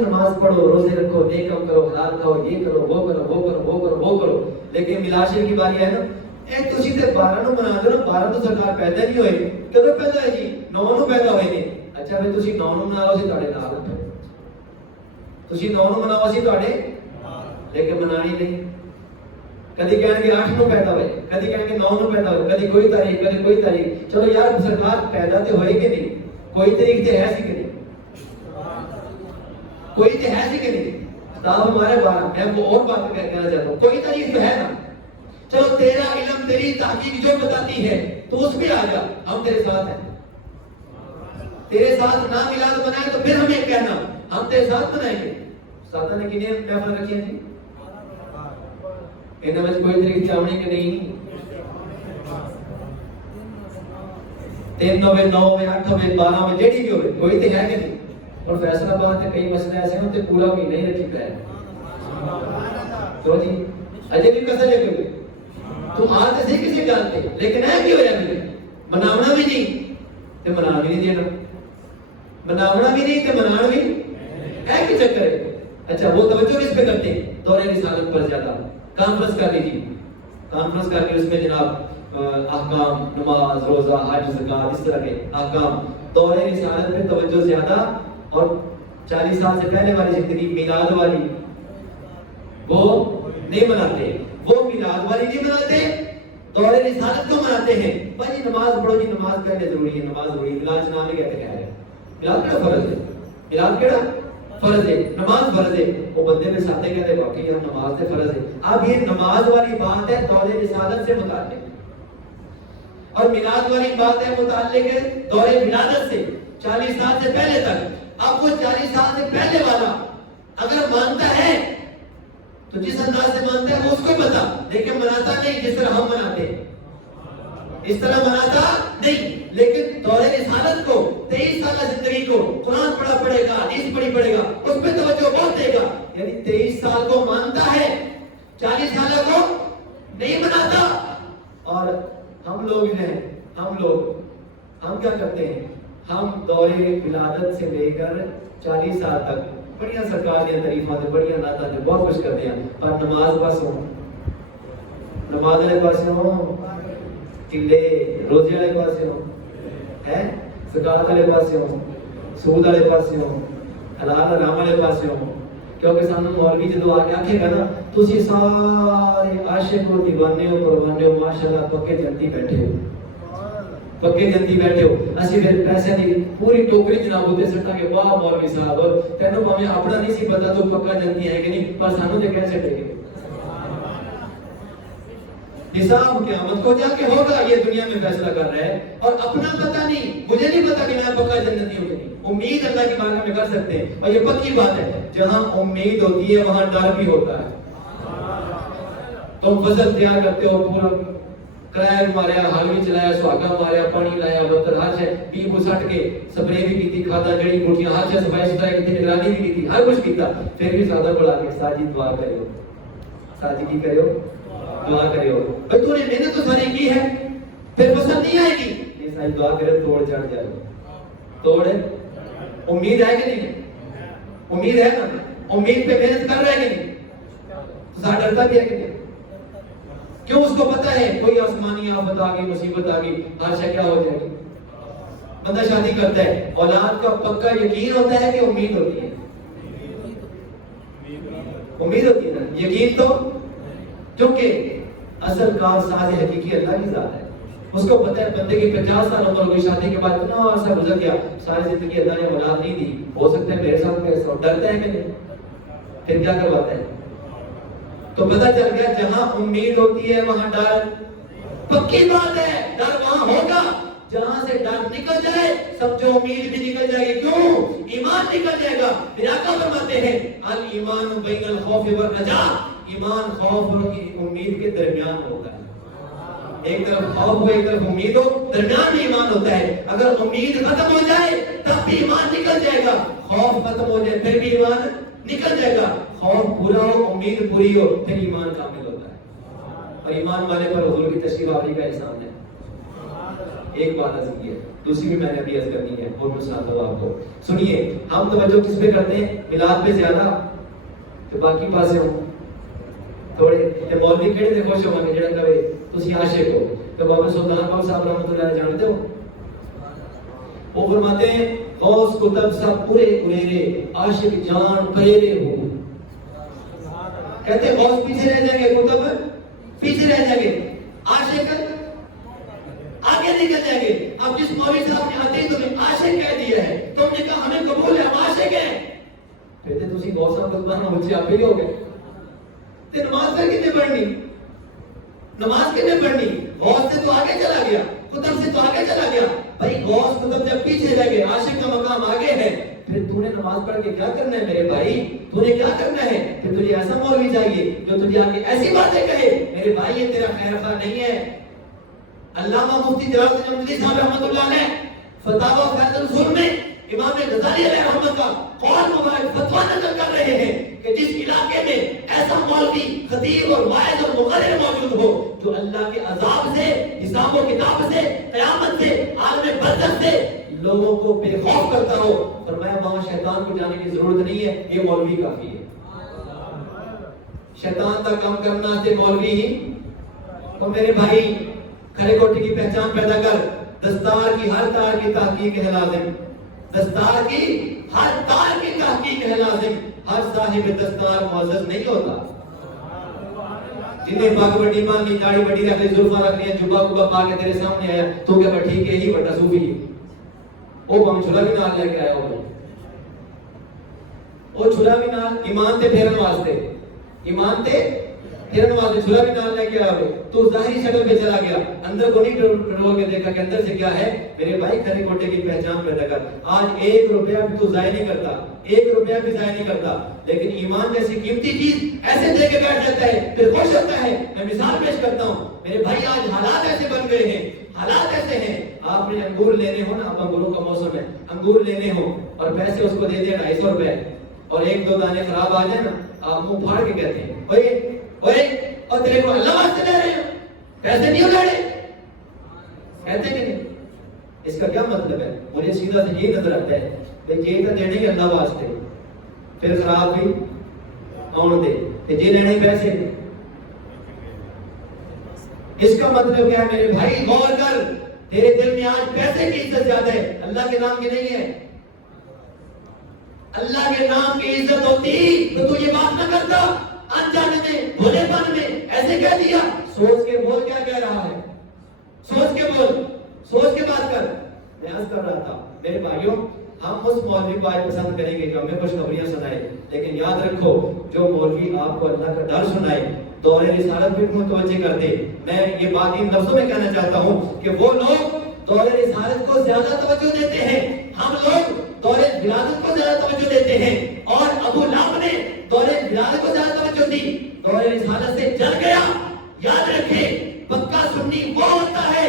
نماز پڑھو, روزے رکھو, نیک کام کرو, حلال کھاؤ, یہ کرو, وہ کرو, وہ کرو, وہ کرو, وہ کرو. لیکن میلاد شریف کی باری ہے نا, ایک تسی تے 12 نو منا دو نا, 12 تو سرکار پیدا نہیں ہوئے, کدوں پیدا ہے جی 9 نو پیدا ہوئے نے. اچھا پھر تسی 9 نو مناؤ, اسی تواڈے نال تسی 9 نو مناؤ, اسی تواڈے, لیکن منانی نہیں. کدی کہن گے 8 نو پیدا ہوئے, کدی کہن گے 9 نو پیدا ہوئے, کدی کوئی تاریخ, کدی کوئی تاریخ. چلو یار سرکار پیدا تے ہوئے کہ نہیں, کوئی تاریخ تے ہے سی کہ نہیں, کوئی تے ہے سی کہ نہیں. کتاب ہمارے 12, میں وہ اور بات کہنا چاہتا ہوں, کوئی تاریخ تو ہے نا. چلو تیرا علم, تیری تحقیق جو بتاتی ہے تو اس پہ آ جا, ہم تیرے ساتھ ہیں. تیرے ساتھ نہ میلاد منائے تو پھر ہمیں کہنا ہم تیرے ساتھ منائیں گے. ساتھ نے کنہیں محفل رکھی ہیں جی, انہوں میں کوئی طریقے چاہنے کے نہیں. 3 ہوئے, 9 ہوئے, 8 ہوئے, 12 ہوئے, جیڑی بھی ہوئے, کوئی تو ہے کہ نہیں. اور فیصلہ بات ہے, کئی مسئلے ایسے ہیں تو پورا بھی نہیں رکھی پہ ہے. تو جی اجے بھی کسا لے گئے تم آتے سے کسی جانتے, لیکن ہے بھی ہو جائے مجھے مناونا بھی نہیں تو منا بھی نہیں دینا, مناونا بھی نہیں تو منانا بھی ہے کہ چکر ہے. اچھا وہ توجہ کس پہ کرتے ہیں, دور رسالت پر زیادہ. کانفرنس کر لیجیے, کانفرنس کر کے اس میں جناب احکام, نماز, روزہ, حج, زکات, اس طرح کے احکام. دور رسالت پہ توجہ زیادہ, اور 40 سال سے پہلے والی زندگی میلاد والی وہ نہیں مناتے, وہ میلاد والی نہیں مناتے, دور رسالت کو مناتے ہیں. بھائی نماز پڑھو جی, نماز پہلے ضروری ہے, نماز ضروری ہے, میلاد نام ہی کہتے ہیں. میلاد کیڑا فرض ہے, میلاد کیڑا فرض ہے, نماز فرض ہے. وہ بندے میں ساتھ کہتے ہیں واقعی ہم نماز سے فرض ہے. اب یہ نماز والی بات ہے دور رسالت سے متعلق, اور میلاد والی بات ہے متعلق ہے دور ولادت سے 40 سال سے پہلے تک. اب وہ 40 سال سے پہلے والا اگر مانتا ہے تو جس انداز سے مانتا ہے وہ اس کو پتا, لیکن مناتا نہیں جس طرح ہم مناتے ہیں, اس طرح مناتا نہیں. لیکن دور رسالت کو 23 سالہ زندگی کو قرآن پڑھا پڑے گا, حدیث پڑھی پڑے گا, اس پہ توجہ بہت دے گا. یعنی 23 سال کو مانتا ہے, 40 سالہ کو نہیں مناتا. اور ہم لوگ ہیں, ہم کیا کرتے ہیں, ہم دور ولادت سے لے کر 40 سال تک بڑیاں سرکار دیا تعریفاں دے, بڑیاں نعتاں دے, بہت کچھ کرتے ہیں. پر نماز پاس ہو, نماز والے پاس ہو, قلے روزے والے پاس ہو, ہے زکات والے پاس ہو, سود والے پاس ہو, حلال حرام والے پاس ہو. کیونکہ سانو مولوی جدو آ کے آکھے گا نا تسی سارے عاشق ہو, دیوانے ہو, پروانے ہو, ماشاءاللہ پکے جنتی بیٹھے ہو. پکے جنتی بیٹھے ہو اسی پھر پیسے دی پوری ٹوکری جناب تے سٹا کے واہ مولوی صاحب اور تینوں بھاویں اپنا نہیں سی پتا تو پکا جنتی ہے کہ نہیں پر سانو تے کیسے ٹے گے حساب قیامت کو جا کے ہوگا یہ دنیا میں فیصلہ کر رہا ہے اور اپنا پتہ نہیں مجھے نہیں پتا کہ میں پکا جنتی ہوں کہ نہیں امید اللہ کی بارگاہ میں کر سکتے ہیں اور یہ پکی بات ہے جہاں امید ہوتی ہے وہاں ڈر بھی ہوتا ہے تم فصل تیار کرتے ہو پورا کرایہ ماریا حلوی چلایا سہاگا ماریا پانی لایا وتر ہر شے بی کو سٹ کے سپرے بھی کیتی کھادا جڑی بوٹیاں ہر شے صفائی ستھرائی کی نگرانی بھی کیتی ہر کچھ کیتا پھر بھی سادہ بلا کے ساجی دعا کریو ساجی کی کریو دعا کریو بھائی تو نے محنت تو ساری کی ہے پھر فصل نہیں آئے گی یہ ساری دعا کرے توڑ چڑھ جائے توڑ امید ہے کہ نہیں امید ہے نا امید پہ محنت کر رہے ہیں کہ نہیں تو ساتھ ڈرتا بھی ہے کہ نہیں کیوں اس کو پتا ہے کوئی آسمانی آفت آ گئی مصیبت آ گئی ہر شے کیا ہو جائے گی بندہ شادی کرتا ہے اولاد کا پکا یقین ہوتا ہے کہ امید ہوتی ہے امید ہوتی ہے نا یقین تو کیونکہ اصل کار ساز حقیقی اللہ کی ذات ہے اس کو پتہ ہے بندے کی 50 سال عمر ہو گئی شادی کے بعد اتنا عرصہ گزر گیا ساری زندگی اللہ نے اولاد نہیں دی ہو سکتا ہے میرے ساتھ ایسا ڈرتا ہے کہ نہیں پھر کیا کرواتا ہے تو پتہ چل گیا جہاں امید ہوتی ہے وہاں ڈر پکی بات ہے ڈر وہاں ہوگا جہاں سے ڈر نکل جائے سمجھو امید بھی نکل جائے گی کیوں ایمان نکل جائے گا پھر آقا فرماتے ہیں الایمان بین الخوف والرجاء ایمان خوف اور امید کے درمیان ہوتا ہے ایک طرف خوف ہو ایک طرف امید ہو درمیان میں ایمان ہوتا ہے اگر امید ختم ہو جائے تب بھی ایمان نکل جائے گا خوف ختم ہو جائے پھر بھی ایمان نکل جائے گا خوف پورا ہو امید پوری ہو پھر ایمان کامل ہوتا ہے اور ایمان والے پر حضور کی تشریف آوری کا احسان ہے ایک بات عرض کی ہے دوسری بھی میں نے ابھی عرض کرنی ہے اور میں سناتا ہوں آپ کو سنیے ہم توجہ کس پہ کرتے ہیں میلاد پہ زیادہ تو باقی پاسے ہوں تھوڑے تے مولوی کہڑے تے خوش ہوواں گے جڑا کہے تسی عاشق ہو تو بابا سلطان باہو صاحب رحمۃ اللہ علیہ جانتے ہو وہ فرماتے ہیں غوث کتب سب پورے پریرے عاشق جان پریرے ہو کہتے ہیں غوث پیچھے رہ جائیں گے کتب پیچھے رہ جائیں گے عاشق آگے نکل جائیں گے اب جس مولوی صاحب نے آتے ہی تمہیں عاشق کہہ دیا ہے تو انہوں نے کہا ہمیں قبول ہے ہم عاشق ہیں کہتے ہیں تسی غوث صاحب کتب ہم بچے آپ ہی ہو گئے تے نماز پھر کتنے پڑھنی نماز کتنے پڑھنی غوث سے تو آگے چلا گیا کتب سے تو آگے چلا گیا بھائی غوث کتب جب پیچھے رہ گئے عاشق کا مقام آگے ہے پھر تو نے نماز پڑھ کے کیا کرنا ہے میرے بھائی تو نے کیا کرنا ہے پھر تجھے ایسا مولوی چاہیے جو تجھے آگے ایسی باتیں کہے میرے بھائی یہ تیرا خیر خواہ نہیں ہے علامہ مفتی جلال الدین احمدی صاحب رحمۃ اللہ علیہ فتاوی فیض الرسول میں امام غزالی علیہ رحمت کا قول مبارک فتویٰ نقل کر رہے ہیں کہ جس علاقے میں ایسا مولوی خطیب اور واعظ اور مقرر موجود ہو جو اللہ کے عذاب سے حساب و کتاب سے قیامت سے عالم برزخ سے لوگوں کو بے خوف کرتا ہو فرمایا وہاں شیطان کو جانے کی ضرورت نہیں ہے یہ مولوی کافی ہے شیطان کا کام کرنا سے مولوی ہی اور میرے بھائی کھڑے کوٹھی کی پہچان پیدا کر دستار کی ہر تار کی تحقیق ہے لازم دستار کی ہر تار کی تحقیق ہے لازم ہر صاحب دستار معزز نہیں ہوتا جنہیں پاک بڑی مانگی داڑھی بڑی رکھ لی زلفاں رکھ لی جبا کبا پا کے تیرے سامنے آیا تو کیا ٹھیک ہے ہی بڑا صوفی ہے وہ بم چھلا بھی نال لے کے آیا وہ چھلا بھی نال ایمان تے پھیرن واسطے ایمان تے پھیرن واسطے چھلا بھی نال لے کے آیا تو ظاہری شکل پہ چلا گیا اندر کو نہیں ٹرول کے دیکھا کہ اندر سے کیا ہے میرے بھائی کھڑے کوٹے کی پہچان پیدا کر آج 1 روپیہ بھی تو ضائع نہیں کرتا 1 روپیہ بھی ضائع نہیں کرتا لیکن ایمان جیسی قیمتی چیز ایسے دے کے بیٹھ جاتا ہے پھر خوش ہوتا ہے میں مثال پیش کرتا ہوں میرے بھائی آج حالات ایسے بن گئے ہیں حالات ایسے ہیں آپ نے انگور لینے ہو نا اب انگوروں کا موسم ہے انگور لینے ہو اور پیسے اس کو دے دیں 250 روپے اور 1-2 دانے خراب آ جائیں نا آپ منہ پھاڑ کے کہتے ہیں اوئے اور تیرے کو اللہ واسطے دے رہے ہیں پیسے نہیں اڑاڑے کہتے ہیں کہ نہیں اس کا کیا مطلب ہے مجھے سیدھا سے یہ نظر آتا ہے کہ یہ تو دینے ہی اللہ واسطے پھر خراب بھی آن دے کہ جی لینے پیسے اس کا مطلب کیا ہے میرے بھائی غور کر تیرے دل میں آج پیسے کی عزت زیادہ ہے اللہ کے نام کی نہیں ہے اللہ کے نام کی عزت ہوتی تو تو یہ بات نہ کرتا انجانے میں بھولے پن میں ایسے کہہ دیا سوچ کے بول کیا کہہ رہا ہے سوچ کے بول سوچ کے بات کر. میں عرض کر رہا تھا میرے بھائیوں ہم اس مولوی کو آج پسند کریں گے جو ہمیں خوشخبریاں سنائے, لیکن یاد رکھو جو مولوی آپ کو اللہ کا ڈر سنائے دور رسالت پہ متوجہ کر دے. میں یہ بات ان لفظوں میں کہنا چاہتا ہوں کہ وہ لوگ دور رسالت کو زیادہ توجہ دیتے ہیں, ہم لوگ دور ولادت کو زیادہ توجہ دیتے ہیں, اور ابو لہب نے دور ولادت کو زیادہ توجہ دی, دور رسالت سے جل گیا. یاد رکھیں پکا سنی وہ ہوتا ہے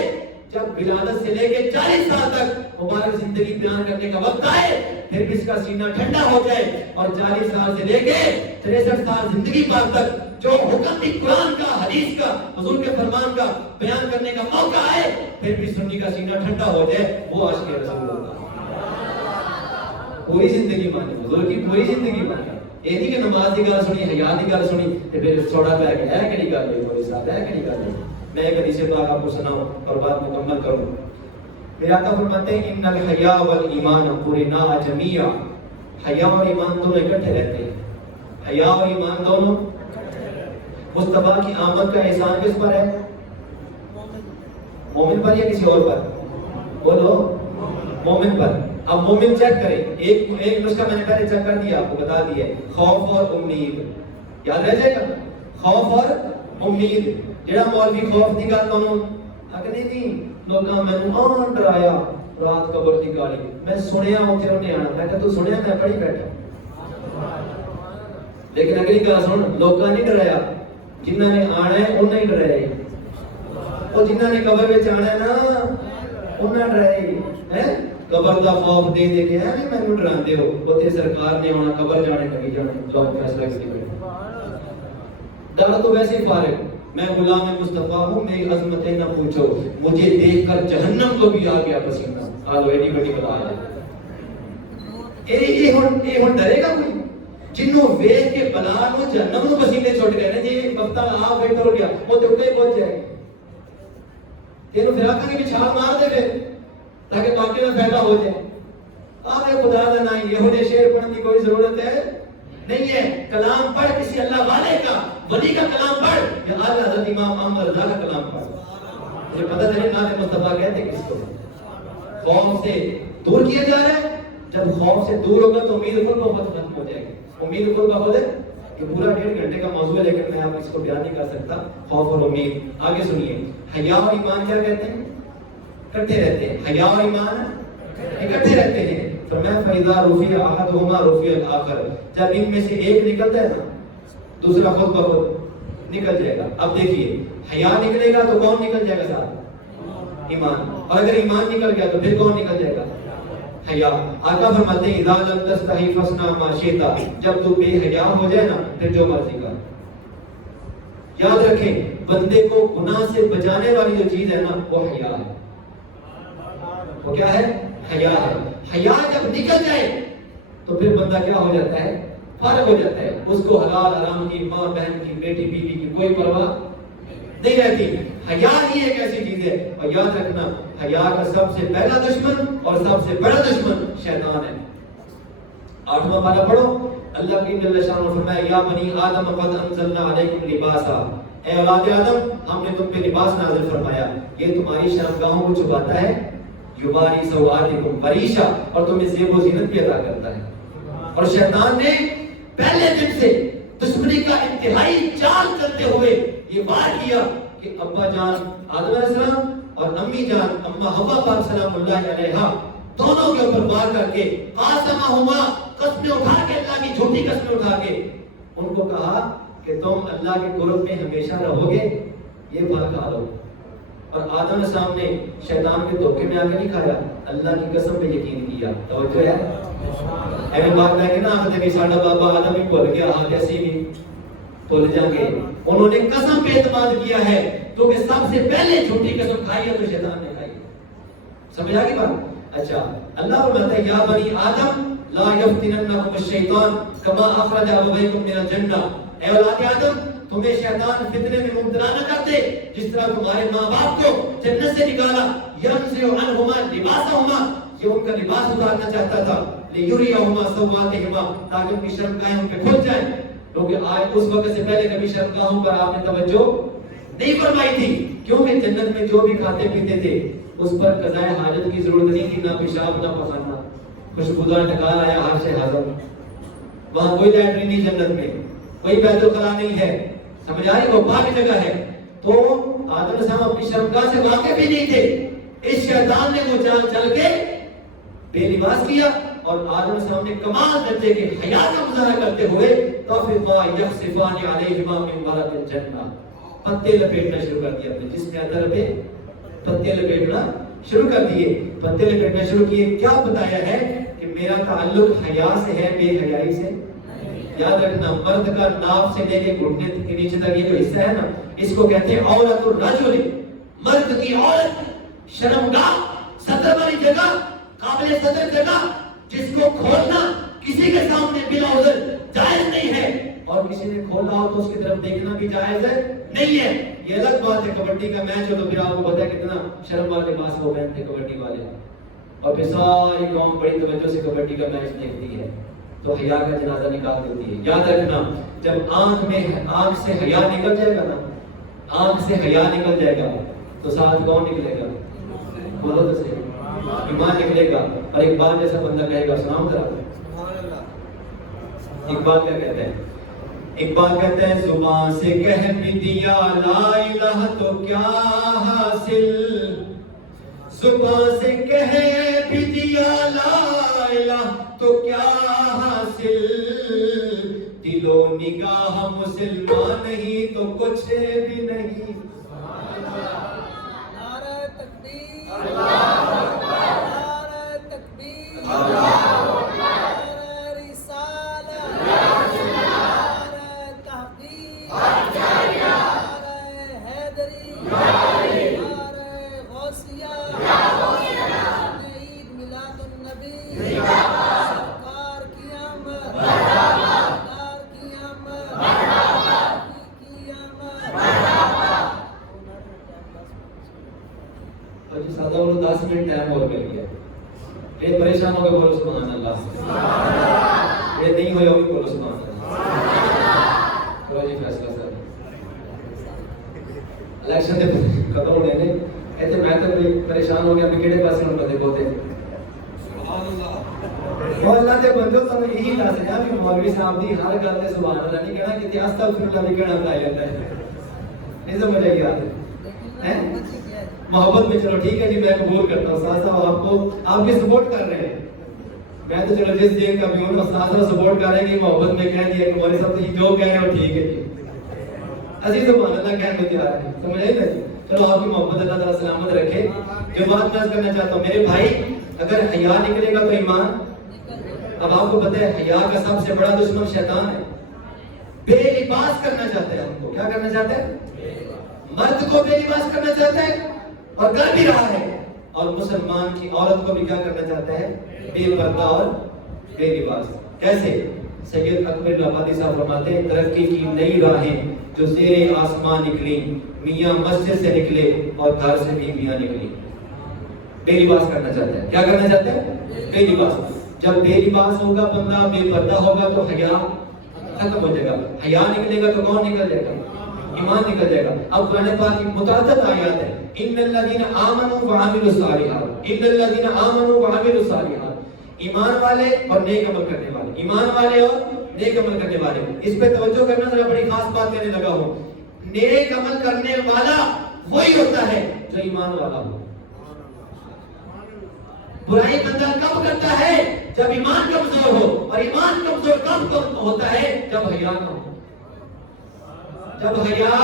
جب ولادت سے لے کے 40 سال تک مبارک زندگی بیان کرنے کا وقت آئے, پھر بھی اس کا سینہ ٹھنڈا ہو جائے, اور 40 سال سے لے کے 63 سال زندگی پار تک جو حکم بھی قرآن کا, حدیث کا, حضور کے فرمان کا بیان کرنے کا موقع آئے, پھر بھی سنی کا سینہ ٹھنڈا ہو جائے, وہ عاشق رسول اللہ. پوری زندگی مانی, حضور کی پوری زندگی مانی. یہ نہیں کہ نماز کی گل سنی, حیا کی گل سنی تے پھر چھوڑا پہ گیا ہے کہ نہیں گل ہے میرے ساتھ, ہے کہ نہیں گل ہے. میں ایک حدیث پاک آپ کو سناؤں اور بات مکمل کروں. میرے آقا فرماتے ہیں ان الحیا والایمان قرنا جميعا, حیا اور ایمان دونوں اکٹھے رہتے ہیں. حیا اور ایمان دونوں. مصطفیٰ کی آمد کا احسان کس پر ہے؟ مومن پر یا کسی اور پر؟ بولو مومن پر. اب مومن چیک کریں, ایک نسخہ میں نے پہلے چیک کر دیا, آپ کو بتا دیا, خوف اور امید. یاد رہ جائے گا خوف اور امید. جڑا مولوی خوف دی گل تانوں اگے نہیں لوکاں مینوں آن ڈرایا رات قبر دی گالی, میں سنیا اوتھے انہیں آنا, میں کہ تو سنیا میں پڑھی بیٹھا, لیکن اگلی گل سن, لوکاں نہیں ڈرایا, جنہاں نے آنا ہے انہاں ہی ڈرایا, او جنہاں نے قبر وچ آنا ہے نا انہاں ڈرایا ہے. قبر دا خوف دے دے کے ہے مینوں ڈراندے ہو, اوتھے سرکار نے آنا قبر جانے کبھی جانا, لوگ فیصلہ کیتے بیٹھے. ڈر تو ویسے ہی فارغ, میں غلام مصطفیٰ ہوں, میری عظمتیں نہ پوچھو, مجھے دیکھ کر جہنم کو بھی آ گیا پسینہ. آلو ایڈی بڑی بلا ہے یہ ہن ڈرے گا کوئی جنوں ویکھ کے بلا نو جہنم نو پسینے چھوٹ گئے نا, جی وقتا آپ بیٹھا ہو گیا وہ تے اوتے پہنچ جائے, تینوں پھر آکھاں گے چھال مار دے پھر تاکہ باقی میں فائدہ ہو جائے. آوے خدا دا نام, یہ شعر پڑھنے کی کوئی ضرورت ہے نہیں ہے. کلام پڑھ کسی اللہ والے کا, ولی کا کلام پڑھ, یا اعلیٰ حضرت امام احمد رضا کا کلام پڑھ. مجھے پتہ چلے نام مصطفیٰ کہتے کس کو. خوف سے دور کیا جا رہا ہے, جب خوف سے دور ہوگا تو امید خود بہت ختم ہو جائے گی. امید خود بہت ہے, یہ پورا 1.5 گھنٹے کا موضوع ہے, لیکن میں آپ اس کو بیان نہیں کر سکتا. خوف اور امید. آگے سنیے, حیا اور ایمان کیا کہتے ہیں؟ اکٹھے رہتے ہیں. حیا اور ایمان اکٹھے رہتے ہیں. فرمایا فَإِذَا رُفِعَ أَحَدُهُمَا رُفِعَ الْآخَرُ, جب ان میں سے ایک نکلتا ہے نا دوسرا خود بخود نکل جائے گا. اب دیکھیے حیا نکلے گا تو کون نکل جائے گا ساتھ؟ ایمان. اور اگر ایمان نکل گیا تو پھر کون نکل جائے گا؟ حیا. آقا فرماتے ہیں اذا لم تستحی فاصنع ما شئت, جب تو بے حیا ہو جائے نا پھر جو مرضی کر. یاد رکھیں بندے کو گناہ سے بچانے والی جو چیز ہے نا وہ حیا ہے. وہ کیا ہے؟ حیا ہے. حیا جب نکل جائے تو پھر بندہ کیا ہو جاتا ہے؟ فارغ ہو جاتا ہے. اس کو حلال حرام کی, ماں بہن کی, بیٹی بیوی کی کوئی پرواہ نہیں رہتی. حیا ہی ایک ایسی چیز ہے. اور یاد رکھنا حیا کا سب سے پہلا دشمن اور سب سے بڑا دشمن شیطان ہے. 8واں پارہ پڑھو. اللہ کی جل شانہ فرمایا یا بنی آدم قد انزلنا علیکم لباسا, اے اولاد آدم ہم نے تم پہ لباس نازل فرمایا, یہ تمہاری شرمگاہوں کو چھپاتا ہے, یواری سوآتکم فریشا, اور تمہیں زیب و زینت بھی عطا کرتا ہے. اور شیطان نے پہلے دن سے دشمنی کا انتہائی چال کرتے ہوئے یہ وار کیا کہ ابا جان آدم علیہ السلام اور امی جان اما حوا پاک سلام اللہ علیہا دونوں کے اوپر وار کر کے قاسمہما, قسمیں اٹھا کے, اللہ کی جھوٹی قسمیں اٹھا کے ان کو کہا کہ تم اللہ کے قرب میں ہمیشہ رہو گے, یہ پھل کھا لو. اور آدم علیہ السلام نے شیطان کے دھوکے میں آ کے نہیں کھایا, اللہ کی قسم پہ یقین کیا. توجہ ہے ایویں بات ہے کہ نا آخر کہ ساڈا بابا آدم ہی بھول گیا, ہاں ایسی بھی بھول جائیں گے. انہوں نے قسم پہ اعتماد کیا ہے کیونکہ سب سے پہلے جھوٹی قسم کھائی ہے تو شیطان نے کھائی. سمجھ آ گئی بات؟ اچھا اللہ فرماتا ہے یا بنی آدم لا یفتننکم الشیطان کما اخرج ابویکم من الجنہ, اے اولاد آدم تمہیں شیطان فتنے میں مبتلا نہ کر دے جس طرح تمہارے ماں باپ کو جنت سے نکالا. ینزع عنہما لباسہما, یہ ان کا لباس اتارنا چاہتا تھا, لیریہما سوآتہما, تاکہ ان کی شرمگاہیں ان پہ کھل جائیں. کیونکہ آج اس وقت سے پہلے کبھی شرمگاہوں پر آپ نے توجہ نہیں فرمائی تھی. کیونکہ جنت میں جو بھی کھاتے پیتے تھے اس پر قضاء حاجت کی ضرورت نہیں تھی، نہ پیشاب نہ پخانا، خوشبودار ڈکار آیا ہاتھ سے ہضم، وہاں کوئی لیٹرین نہیں، جنت میں کوئی بیت الخلا نہیں ہے، سمجھ آئی؟ وہ پاک جگہ ہے۔ تو آدم علیہ السلام اپنی شرمگاہ سے واقف بھی نہیں تھے، اس شیطان نے وہ چال چل کے بے لباس کیا، اور آدم علیہ السلام نے کمال درجے کے حیا کا مظاہرہ کرتے ہوئے طفقا یخصفان علیہما من ورق الجنہ، پتے لپیٹنا شروع کر دیا، اپنے جسم اندر پہ پتے لپیٹنا شروع کر دیے، پتے لپیٹنا شروع کیے۔ کیا بتایا ہے کہ میرا تعلق حیا سے ہے، بے حیائی سے۔ یاد رکھنا، مرد کا ناف سے لے کے گھٹنے کے نیچے تک یہ جو حصہ ہے نا، اس کو کہتے ہیں عورت الرجل، مرد کی عورت، شرمگاہ، صدر والی جگہ، قابل صدر جگہ، جس کو کھولنا کسی کے سامنے بلا عذر جائز نہیں ہے، اور کسی نے کھولا ہو تو اس کی طرف دیکھنا بھی جائز ہے نہیں ہے۔ یہ الگ بات ہے، کبڈی کا میچ ہو تو پھر آپ کو پتا ہے کتنا شرم والے لباس وہ پہنتے کبڈی والے، اور پھر ساری قوم بڑی توجہ سے کبڈی کا میچ دیکھتی ہے، تو حیا کا جنازہ نکال دیتی ہے۔ یاد رکھنا، جب آنکھ سے حیا نکل جائے گا نا، آنکھ سے حیا نکل جائے گا تو ساتھ کون نکلے گا؟ بولو تو صحیح، ایمان نکلے گا۔ اور اقبال جیسا بندہ کہے گا سلام ذرا۔ اقبال کیا کہتا ہے؟ اقبال کہتا ہے زبان سے کہہ بھی دیا لا الہ تو کیا حاصل، زبان سے کہہ بھی دیا لا الہ تو کیا حاصل، دل و نگاہ مسلمان نہیں تو کچھ بھی نہیں۔ نعرہ تکبیر، اللہ اکبر، نعرہ تکبیر، اللہ اکبر، نعرہ رسالہ، نعرہ تحقیق، نعرہ حیدری، نعرہ غوثیہ، عید میلاد النبی، سرکار کی آمد، سرکار کی آمد، کی آمد۔ اور جو سادہ بولو 10 منٹ ٹائم اور مل گیا، یہ پریشان ہو گئے بولو سبحان اللہ، یہ نہیں ہوئے ہوگی بولو سبحان اللہ۔ چلو جی فیصلہ سر، الیکشن دے ختم ہونے نے ایتھے میں تو کوئی پریشان ہو گیا بھی کہڑے پاسے ہوں بندے بہتے سبحان اللہ۔ وہ اللہ دے بندو تو یہی دس دیا کہ مولوی صاحب دی ہر گل تے سبحان اللہ نہیں کہنا، کہ استغفر اللہ بھی کہنا بتایا جاتا ہے، نہیں سمجھ آئی بات ہے؟ محبت میں چلو ٹھیک ہے جی، میں قبول کرتا ہوں، استاد صاحب آپ کو آپ کی سپورٹ کر رہے ہیں، میں تو چلو جس دین کا بھی ہوں، استاد صاحب سپورٹ کر رہے ہیں کہ محبت میں کہہ دیا کہ ہمارے سب تو جو کہہ رہے ہیں وہ ٹھیک ہے جی، عزیز سبحان اللہ کہنے کو تیار ہے، سمجھ آئی نا جی؟ چلو آپ کی محبت اللہ تعالیٰ سلامت رکھے۔ جو بات میں کرنا چاہتا ہوں میرے بھائی، اگر حیا نکلے گا تو ایمان، اب آپ کو پتہ ہے حیا کا سب سے بڑا دشمن شیطان ہے، بے لباس کرنا چاہتا ہے ہم کو، کیا کرنا چاہتا ہے؟ مرد کو بے لباس کرنا چاہتا ہے اور کر بھی رہا ہے، اور مسلمان کی عورت کو بھی کیا کرنا چاہتا ہے؟ بے پردہ اور بے لباس۔ کیسے؟ سید اکبر الآبادی صاحب فرماتے ہیں ترقی کی نئی راہیں جو زیر آسمان نکلی، میاں مسجد سے نکلے اور گھر سے بھی میاں نکلی۔ بے لباس کرنا چاہتا ہے، کیا کرنا چاہتا ہے؟ بے لباس۔ جب بے لباس ہوگا بندہ، بے پردہ ہوگا تو حیا ختم ہو جائے گا، حیا نکلے گا تو کون نکل جائے گا؟ ایمان نکل جائے گا۔ اب قرآن پاک کی متعدد آیات ہیں، ان الذین آمنوا وعملوا الصالحات، ان الذین آمنوا وعملوا الصالحات، ایمان والے اور نیک عمل کرنے والے، ایمان والے اور نیک عمل کرنے والے۔ اس پہ توجہ کرنا ذرا بڑی خاص بات کہنے لگا ہوں، نیک عمل کرنے والا وہی ہوتا ہے جو ایمان والا ہو۔ برائی بندہ کب کرتا ہے؟ جب ایمان کمزور ہو، اور ایمان کمزور کب ہوتا ہے؟ جب حیا نہ ہو، جب حیا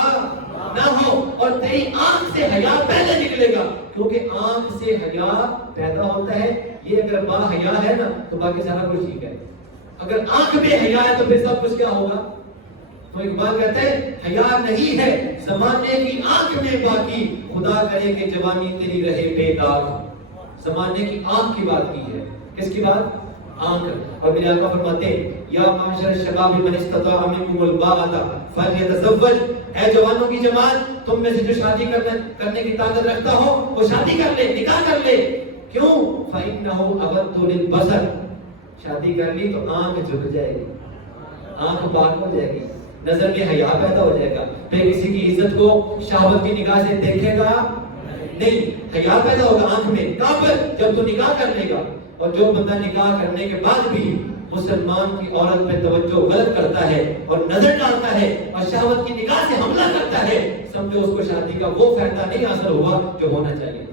نہ ہو، اور تیری آنکھ سے حیا پہلے نکلے گا، کیونکہ آنکھ سے حیا پیدا ہوتا ہے۔ یہ اگر با حیا ہے نا تو باقی سارا کچھ ٹھیک ہے، اگر آنکھ میں حیا ہے تو پھر سب کچھ کیا ہوگا؟ تو اقبال کہتے ہیں حیا نہیں ہے زمانے کی آنکھ میں باقی، خدا کرے کہ جوانی تیری رہے بے داغ۔ زمانے کی آنکھ کی بات کی ہے، کس کی بات؟ آنکھ۔ اور میرے آقا فرماتے ہیں یا معاشر الشباب من استطاع منکم الباءۃ فلیتزوج، اے جوانوں کی جماعت، تم میں سے جو شادی کرنے کی طاقت رکھتا ہو وہ شادی کر لے، نکاح کر لے۔ کیوں؟ فإنه أغض للبصر، شادی کر لی تو آنکھ جھک جائے گی، آنکھ پاک ہو جائے گی، نظر میں حیا پیدا ہو جائے گا. پھر کسی کی عزت کو شہوت کی نگاہ سے دیکھے گا نہیں, حیا پیدا ہوگا آنکھ میں. کب؟ جب تو نکاح کر لے گا. اور جو بندہ نکاح کرنے کے بعد بھی مسلمان کی عورت پہ توجہ غلط کرتا ہے اور نظر ڈالتا ہے اور شہوت کی نگاہ سے حملہ کرتا ہے, سمجھو اس کو شادی کا وہ فائدہ نہیں حاصل ہوا جو ہونا چاہیے.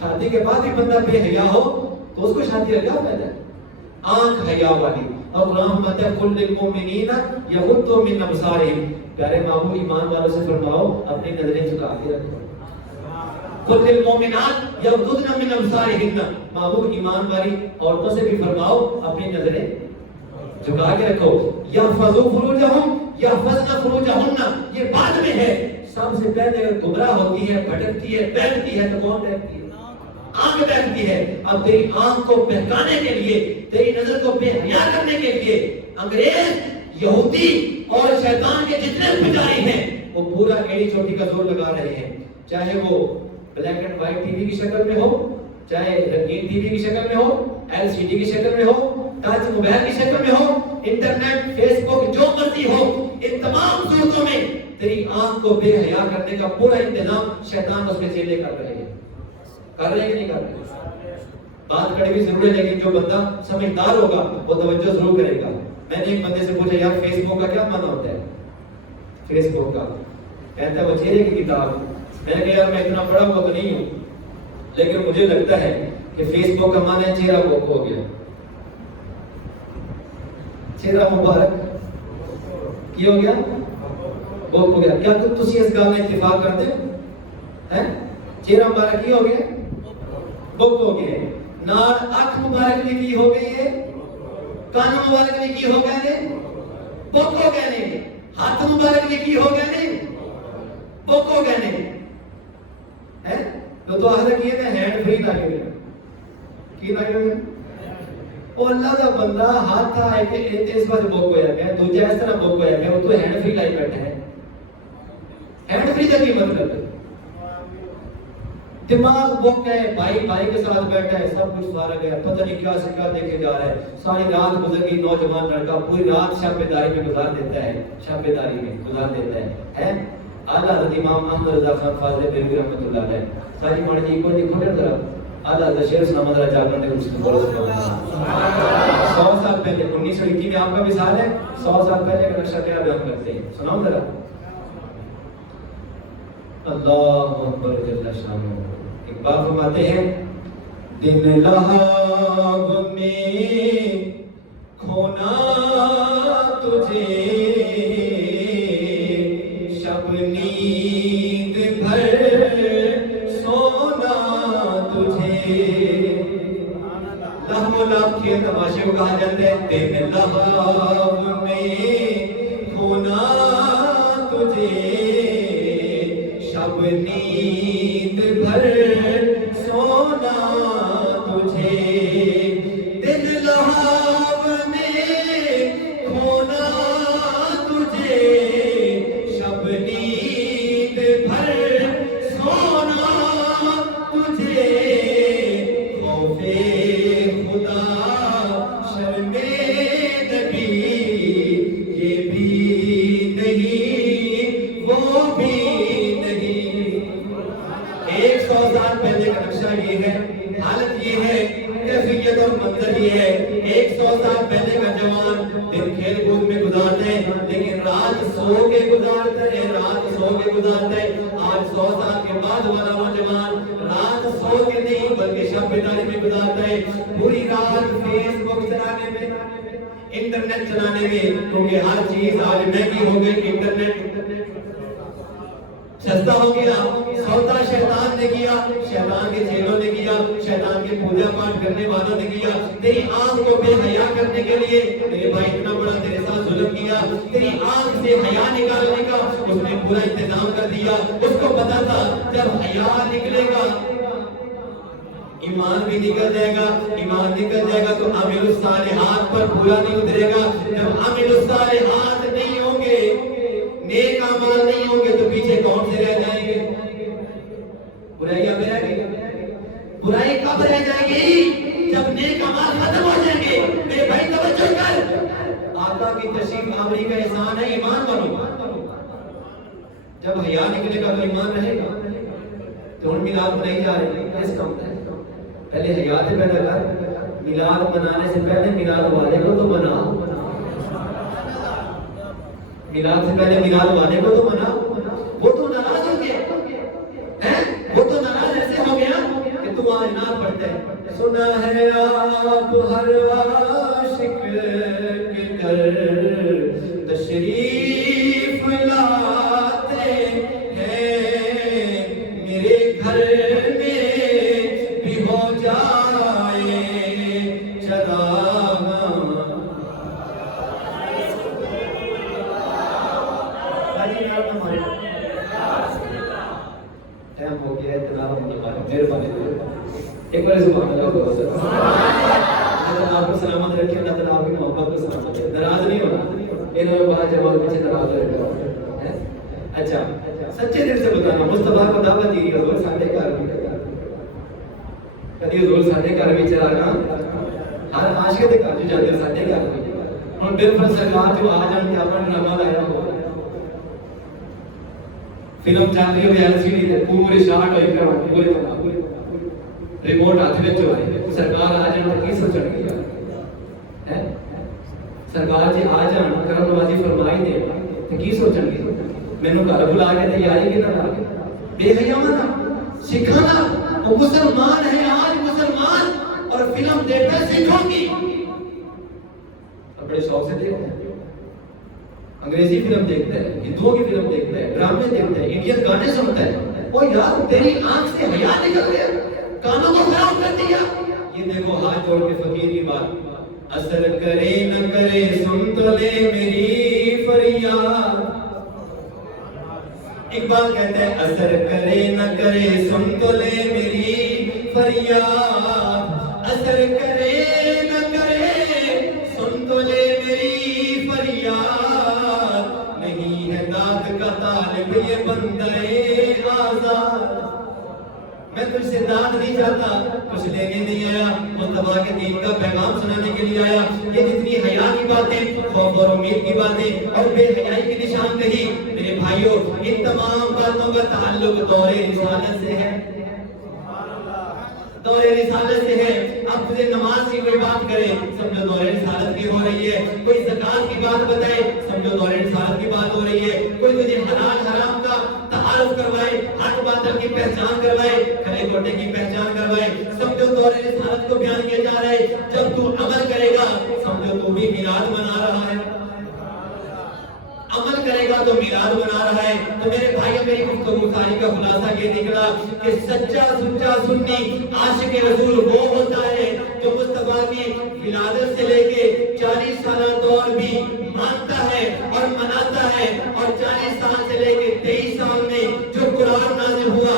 شادی کے بعد بھی بندہ بے حیا ہو تو اس کو شادی کا کیا فائدہ ہے؟ آنکھ حیا والی. اور قرآن فرماتا ہے قل للمؤمنین یغضوا من ابصارہم, پیارے ماموں ایمان والوں سے فرماؤ اپنی نظریں جھکا کے رکھو. قل للمؤمنات یغضضن من ابصارہن, ماموں ایمان والی عورتوں سے بھی فرماؤ اپنی نظریں جھکا کے رکھو. یحفظوا فروجہم یحفظن فروجہن, یہ بعد میں ہے. سب سے پہلے گمراہ ہوتی ہے, بھٹکتی ہے, بہکتی ہے تو کون بہکتی ہے؟ آنکھ بہکتی ہے. اب تیری آنکھ کو بہکانے کے لیے, تیری نظر کو بے حیا کرنے کے لیے انگریز, یہودی اور شیطان کے جتنے پجاری ہیں وہ پورا ایڑی چوٹی کا زور لگا رہے ہیں. چاہے وہ black and white T V کی شکل میں ہو, چاہے رنگین ٹی وی کی شکل میں ہو, ایل سی ڈی کی شکل میں ہو, ٹچ موبائل کی شکل میں ہو, انٹرنیٹ, فیس بک, جو مرضی ہو, ان تمام صورتوں میں تیری آنکھ کو بے حیا کرنے کا پورا انتظام شیطان اس کے چیلے کر رہے ہیں. کر رہے ہیں کہ نہیں کر رہے؟ بات کڑوی ضرور ہے لیکن جو بندہ سمجھدار ہوگا وہ توجہ ضرور کرے گا. میں نے ایک بندے سے پوچھا یار فیس بک کا کیا معنی ہوتا ہے؟ فیس بک کا کہتا ہے وہ چہرے کی کتاب. میں نے کہا یار میں اتنا پڑھا ہوا تو نہیں ہوں لیکن مجھے لگتا ہے کہ فیس بک کا معنی ہے چہرہ بک ہو گیا. چہرہ مبارک کی ہو گیا, بک ہو گیا. کیا تسی اس گل میں اتفاق کرتے ہیں؟ چہرہ مبارک کی ہو گیا, بک ہو گئے. نال اکھ مبارک بھی کی ہو گئی ہے, کان مبارک بھی کی ہو گئے نے, بک ہو گئے نے. ہاتھ مبارک بھی کی ہو گئے نے, بک ہو گئے نے. تو آخر کیے نے ہینڈ فری لگے ہوئے کی لگے ہوئے. اور اللہ کا بندہ ہاتھ تھا اس وقت بک ہوا گیا, دوجا اس طرح بک ہوا گیا, وہ تو ہینڈ فری لائی بیٹھا ہے. ہینڈ فری کا کی مطلب ہے؟ دماغ بک ہے, بھائی کے ساتھ بیٹھا ہے, سب کچھ سارا گیا, پتہ نہیں کیا سے کیا دیکھے جا رہا ہے. ساری رات گزر گئی, نوجوان لڑکا پوری رات شب بیداری میں گزار دیتا ہے, شب بیداری میں گزار دیتا ہے. اعلیٰ حضرت امام احمد رضا خان فاضل بریلوی رحمۃ اللہ علیہ ساری ماڑی جی کو نہیں کھولے ذرا. اعلیٰ حضرت شیخ سلام اللہ جاگرن نے اس کو بولو سبحان اللہ. 100 سال پہلے 1921 میں آپ کا مثال ہے, 100 سال پہلے کا نقشہ کیا بیان کرتے ہیں, سناؤ ذرا. اللہ اکبر جل شانہ. اقبال فرماتے ہیں دن لہاب میں کھونا تجھے, شب نیند بھر سونا تجھے. لہو لہب کے تماشے کو کہا جاتا ہے. دن لہاب میں کھونا تجھے, شب نیند بھر سونا تجھے. دل لہاب میں کھونا تجھے, شب نیند بھر سونا تجھے. خوف خدا شرم نبی یہ بھی نہیں وہ بھی. 100 سال پہلے کا نقشہ یہ ہے, حالت یہ ہے, کیفیت اور منظر یہ ہے. 100 سال پہلے کا جوان دن کھیل کود میں گزارتا ہے لیکن رات سو کے گزارتا ہے, رات سو کے گزارتا ہے. آج 100 سال کے بعد والا نوجوان رات سو کے نہیں بلکہ شب بیداری میں گزارتا ہے. پوری رات فیس بک چلانے میں, انٹرنیٹ چلانے میں, کیونکہ ہر چیز آج مہنگی ہو گئی. انٹرنیٹ سستا ہو گیا. سودا شیطان نے کیا, شیطان کے چیلوں نے کیا, شیطان کے پوجا پاٹ کرنے والوں نے کیا. تیری آنکھ کو بے حیا کرنے کے لیے تیرے بھائی اتنا بڑا تیرے ساتھ ظلم کیا. تیری آنکھ سے حیا نکالنے کا اس نے پورا انتظام کر دیا. اس کو پتا تھا جب حیا نکلے گا ایمان بھی نکل جائے گا. ایمان نکل جائے گا تو عامل الصالحات پر پورا نہیں اترے گا. جب عامل الصالحات نہیں ہوں گے, نیک اعمال نہیں ہوں گے تو پیچھے کون سے رہ جائیں گے؟ برائیاں بھی رہ گئی. برائی کب رہ جائے گی؟ جب نیک اعمال ختم ہو جائیں گے. میرے بھائی توجہ کر, آقا کی تشریف آوری کا احسان ہے، ایمان بنو. جب حیا نکلے گا تو ایمان رہے گا. تو ہن میلاد منائی جا رہی ہے، اس کام ہے پہلے حیا سے پیدا کر. میلاد منانے سے پہلے میلاد والے کو تو بنا. میلاد سے پہلے میلاد والے کو تو بنا. وہ تو ناراض ہو گیا، وہ تو ناراض ایسے ہو گیا کہ تو آج نعت پڑھتا ہے. سنا ہے آپ ہر عاشق کے گھر تشریف لاتے ہیں، میرے گھر میں بھی ہو جائے چراغ. ٹائم ہو گیا ہے، تلاوت ہونے والا ہے. مہربانی ایک بار سبحان اللہ بولو. اللہ آپ کو سلامت رکھے، اللہ تعالیٰ آپ کی محبت کو سلامت رکھے. ناراض نہیں ہونا، انہوں نے کہا جب پیچھے ناراض رہے. اچھا سچے دل سے بتانا، مصطفیٰ کو دعوت دی حضور ساڈے گھر بھی کدی حضور ساڈے گھر بھی چلا گا. ہر عاشق دے گھر جو جاتے ساڈے گھر بھی. ہن بالکل سرکار جو آ جان کے اپنا نامہ لایا ہو، فلم چل رہی ہوئی ایل سی ڈی تے پورے شاٹ ہوئے کر پورے ریموٹ ہاتھ وچ ہوئے. سرکار آ جان تے کی سوچن گے ہے؟ سرکار جی آ جان کرم نوازی فرمائی دے تے کی سوچن گے؟ مینوں گھر بلا کے تیاری کی نہ لا بے حیاواں سکھانا. وہ مسلمان ہے آج مسلمان اور فلم دیکھتا ہے سکھوں کی. بڑے شوق سے دیکھتے ہیں، انگریزی فلم دیکھتا ہے، ہندوؤں کی فلم دیکھتا ہے، ڈرامے دیکھتا ہے، انڈین گانے سنتا ہے. وہ یار تیری آنکھ سے حیا نکل گیا، کانوں کو خراب کر دیا. یہ دیکھو ہاتھ جوڑ کے فقیر کی بات، اثر کرے نہ کرے سن تو لے میری فریاد. اقبال کہتا ہے اثر کرے نہ کرے سن تو لے میری فریاد. اثر کرے نہ کرے سن تو لے میری فریاد. نہیں ہے داد کا طالب یہ بندہ آزاد. میں تجھ سے داد نہیں چاہتا، کچھ لینے نہیں آیا، مصطفیٰ کے دین کا پیغام سنانے کے لیے آیا. یہ جتنی حیا کی باتیں، خوف اور امید کی باتیں اور بے حیائی کی نشان دہی، میرے بھائیوں ان تمام باتوں کا تعلق دور رسالت سے ہے. دور رسالت سے ہے. اب تجھے نماز کی کوئی بات کرے سمجھو دور رسالت کی ہو رہی ہے. کوئی زکات کی بات بتائے سمجھو دور رسالت کی بات ہو رہی ہے. کوئی تجھے حلال حرام کا تعارف کروائے، حق باطل کی پہچان کروائے، کھڑے گھوٹے کی پہچان کروائے، سمجھو دور رسالت کو بیان کیا جا رہا ہے. جب تو عمل کرے گا سمجھو تو بھی میلاد منا رہا ہے. عمل کرے گا تو میلاد منا رہا ہے. تو میرے بھائی میری گفتگو ساری کا خلاصہ یہ نکلا کہ سچا سچا سنی عاشق رسول وہ ہوتا ہے جو مصطفیٰ کی ولادت سے لے کے 40 سالہ دور بھی مانتا ہے اور مناتا ہے. اور 40 سال سے لے کے 23 سال میں جو قرآن نازل ہوا،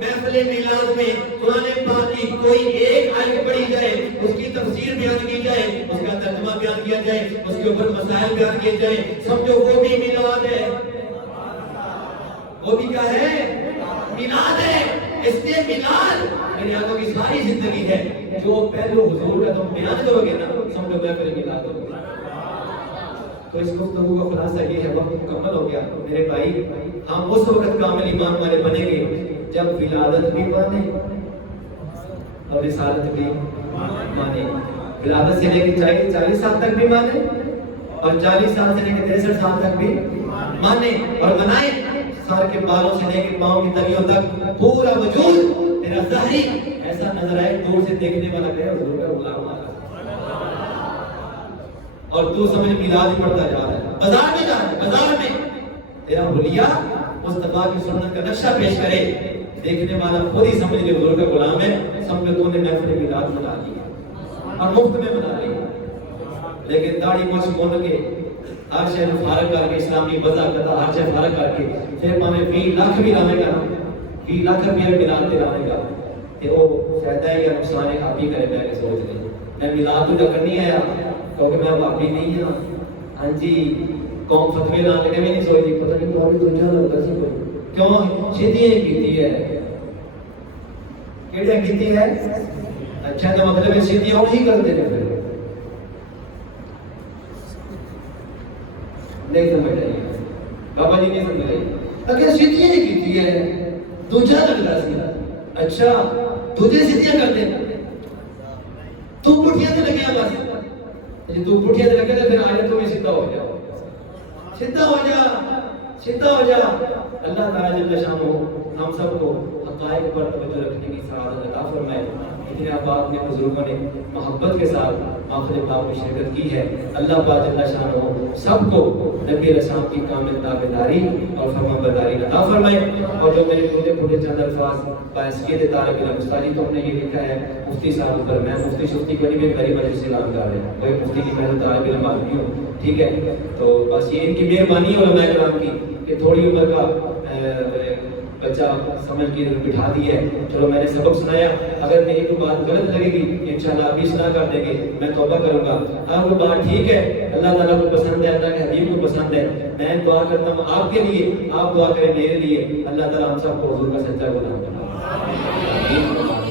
محفل میلاد میں قرآن پاک کی کوئی ایک آیت پڑھی جائے، اس کی تفسیر بیان کی جائے، اس کا ترجمہ بیان کیا جائے، اس کے اوپر مسائل بیان کیے جائے، سمجھو وہ بھی میلاد ہے. وہ بھی کیا ہے؟ میلاد ہے. اس لیے میلاد میرے آقا کی ساری زندگی ہے. جو پہلو حضور کا تم بیان کرو گے نا سمجھو محفل میلاد ہوگی. تو اس گفتگو کا خلاصہ یہ ہے، وقت مکمل ہو گیا. میرے بھائی ہم اس وقت کامل ایمان والے بنیں گے جب ولادت بھی مانے اور رسالت بھی مانے. ولادت سے لے کے 40 سال تک بھی مانے اور 40 سال سے لے کے 63 سال تک بھی مانے اور منائے. سر کے بالوں سے لے کے پاؤں کی تلیوں تک پورا وجود تیرا ظاہری ایسا نظر آئے دور سے دیکھنے والا ہے حضور کا غلام والا. اور تو سمجھ میلاد ہی پڑھتا جا رہا ہے. بازار میں جا رہا ہے، بازار میں تیرا حلیہ مصطفیٰ کی سنت کا نقشہ پیش کرے، دیکھنے والا خود ہی سمجھ لے حضور کا غلام ہے. سمجھ تو نے محفل میلاد منا لی اور مفت میں منا لی. لیکن داڑھی مچھ مون کے ہر شے فارغ کر کے اسلامی وضع کرتا ہر شے فارغ کر کے پھر ہمیں 20 لاکھ بھی لانے گا، 20 لاکھ روپیہ میلاد تے لانے گا تے وہ فائدہ ہے یا نقصان ہے آپ ہی کرے. میں کے سوچ لیں میں میلاد تو کرنی ہے کیونکہ میں بھابی نہیں ہوں. ہاں جی قوم فتوی لانے کے بھی نہیں سوچتی، پتہ نہیں بھابی دو چار لگتا سی کیوں شدیاں کیتی ہے. کیڑے کیتی ہے؟ اچھا تو مطلب ہے شدیاں وہی کرتے ہیں. پھر نہیں سمجھ رہی بابا جی نہیں سمجھ رہی اگر سیدھیاں نہیں کیتی ہے دوجا لگتا سی اچھا دوجے سیدھیاں کرتے تو پٹھیاں تے لگیا بس جی تو پٹھیاں تے لگے تے پھر آج تو بھی سیدھا ہو جا سیدھا ہو جا سیدھا ہو جا اللہ تعالیٰ جل شانہ ہم سب کو حقائق پر توجہ رکھنے کی سعادت عطا فرمائے اتنے آباد میں بزرگوں نے محبت کے ساتھ محفل کتاب میں شرکت کی ہے اللہ پاک جل شانہ سب کو نبی علیہ السلام کی کامل تابعداری اور فرمانبرداری عطا فرمائے اور جو میرے پورے چند الفاظ بحیثیت طالب علم استادی تو ہم نے یہ لکھا ہے مفتی صاحب پر میں مفتی شفتی کو نہیں میں غریب مجلس سے اعلان کر رہے ہیں کوئی مفتی کی میں طالب علم آدمی ہوں ٹھیک ہے تو بس یہ ان کی مہربانی ہے علماء کرام کی کہ تھوڑی عمر کا بچہ سمجھ کے بٹھا دی ہے چلو میں نے سبق سنایا اگر میری کوئی بات غلط لگے گی انشاءاللہ ابھی اصلاح کر دیں گے میں توبہ کروں گا اگر وہ بات ٹھیک ہے اللہ تعالیٰ کو پسند ہے اللہ کے حبیب کو پسند ہے میں دعا کرتا ہوں آپ کے لیے آپ دعا کریں میرے لیے اللہ تعالیٰ ہم سب کو حضور کا سچا غلام بنائے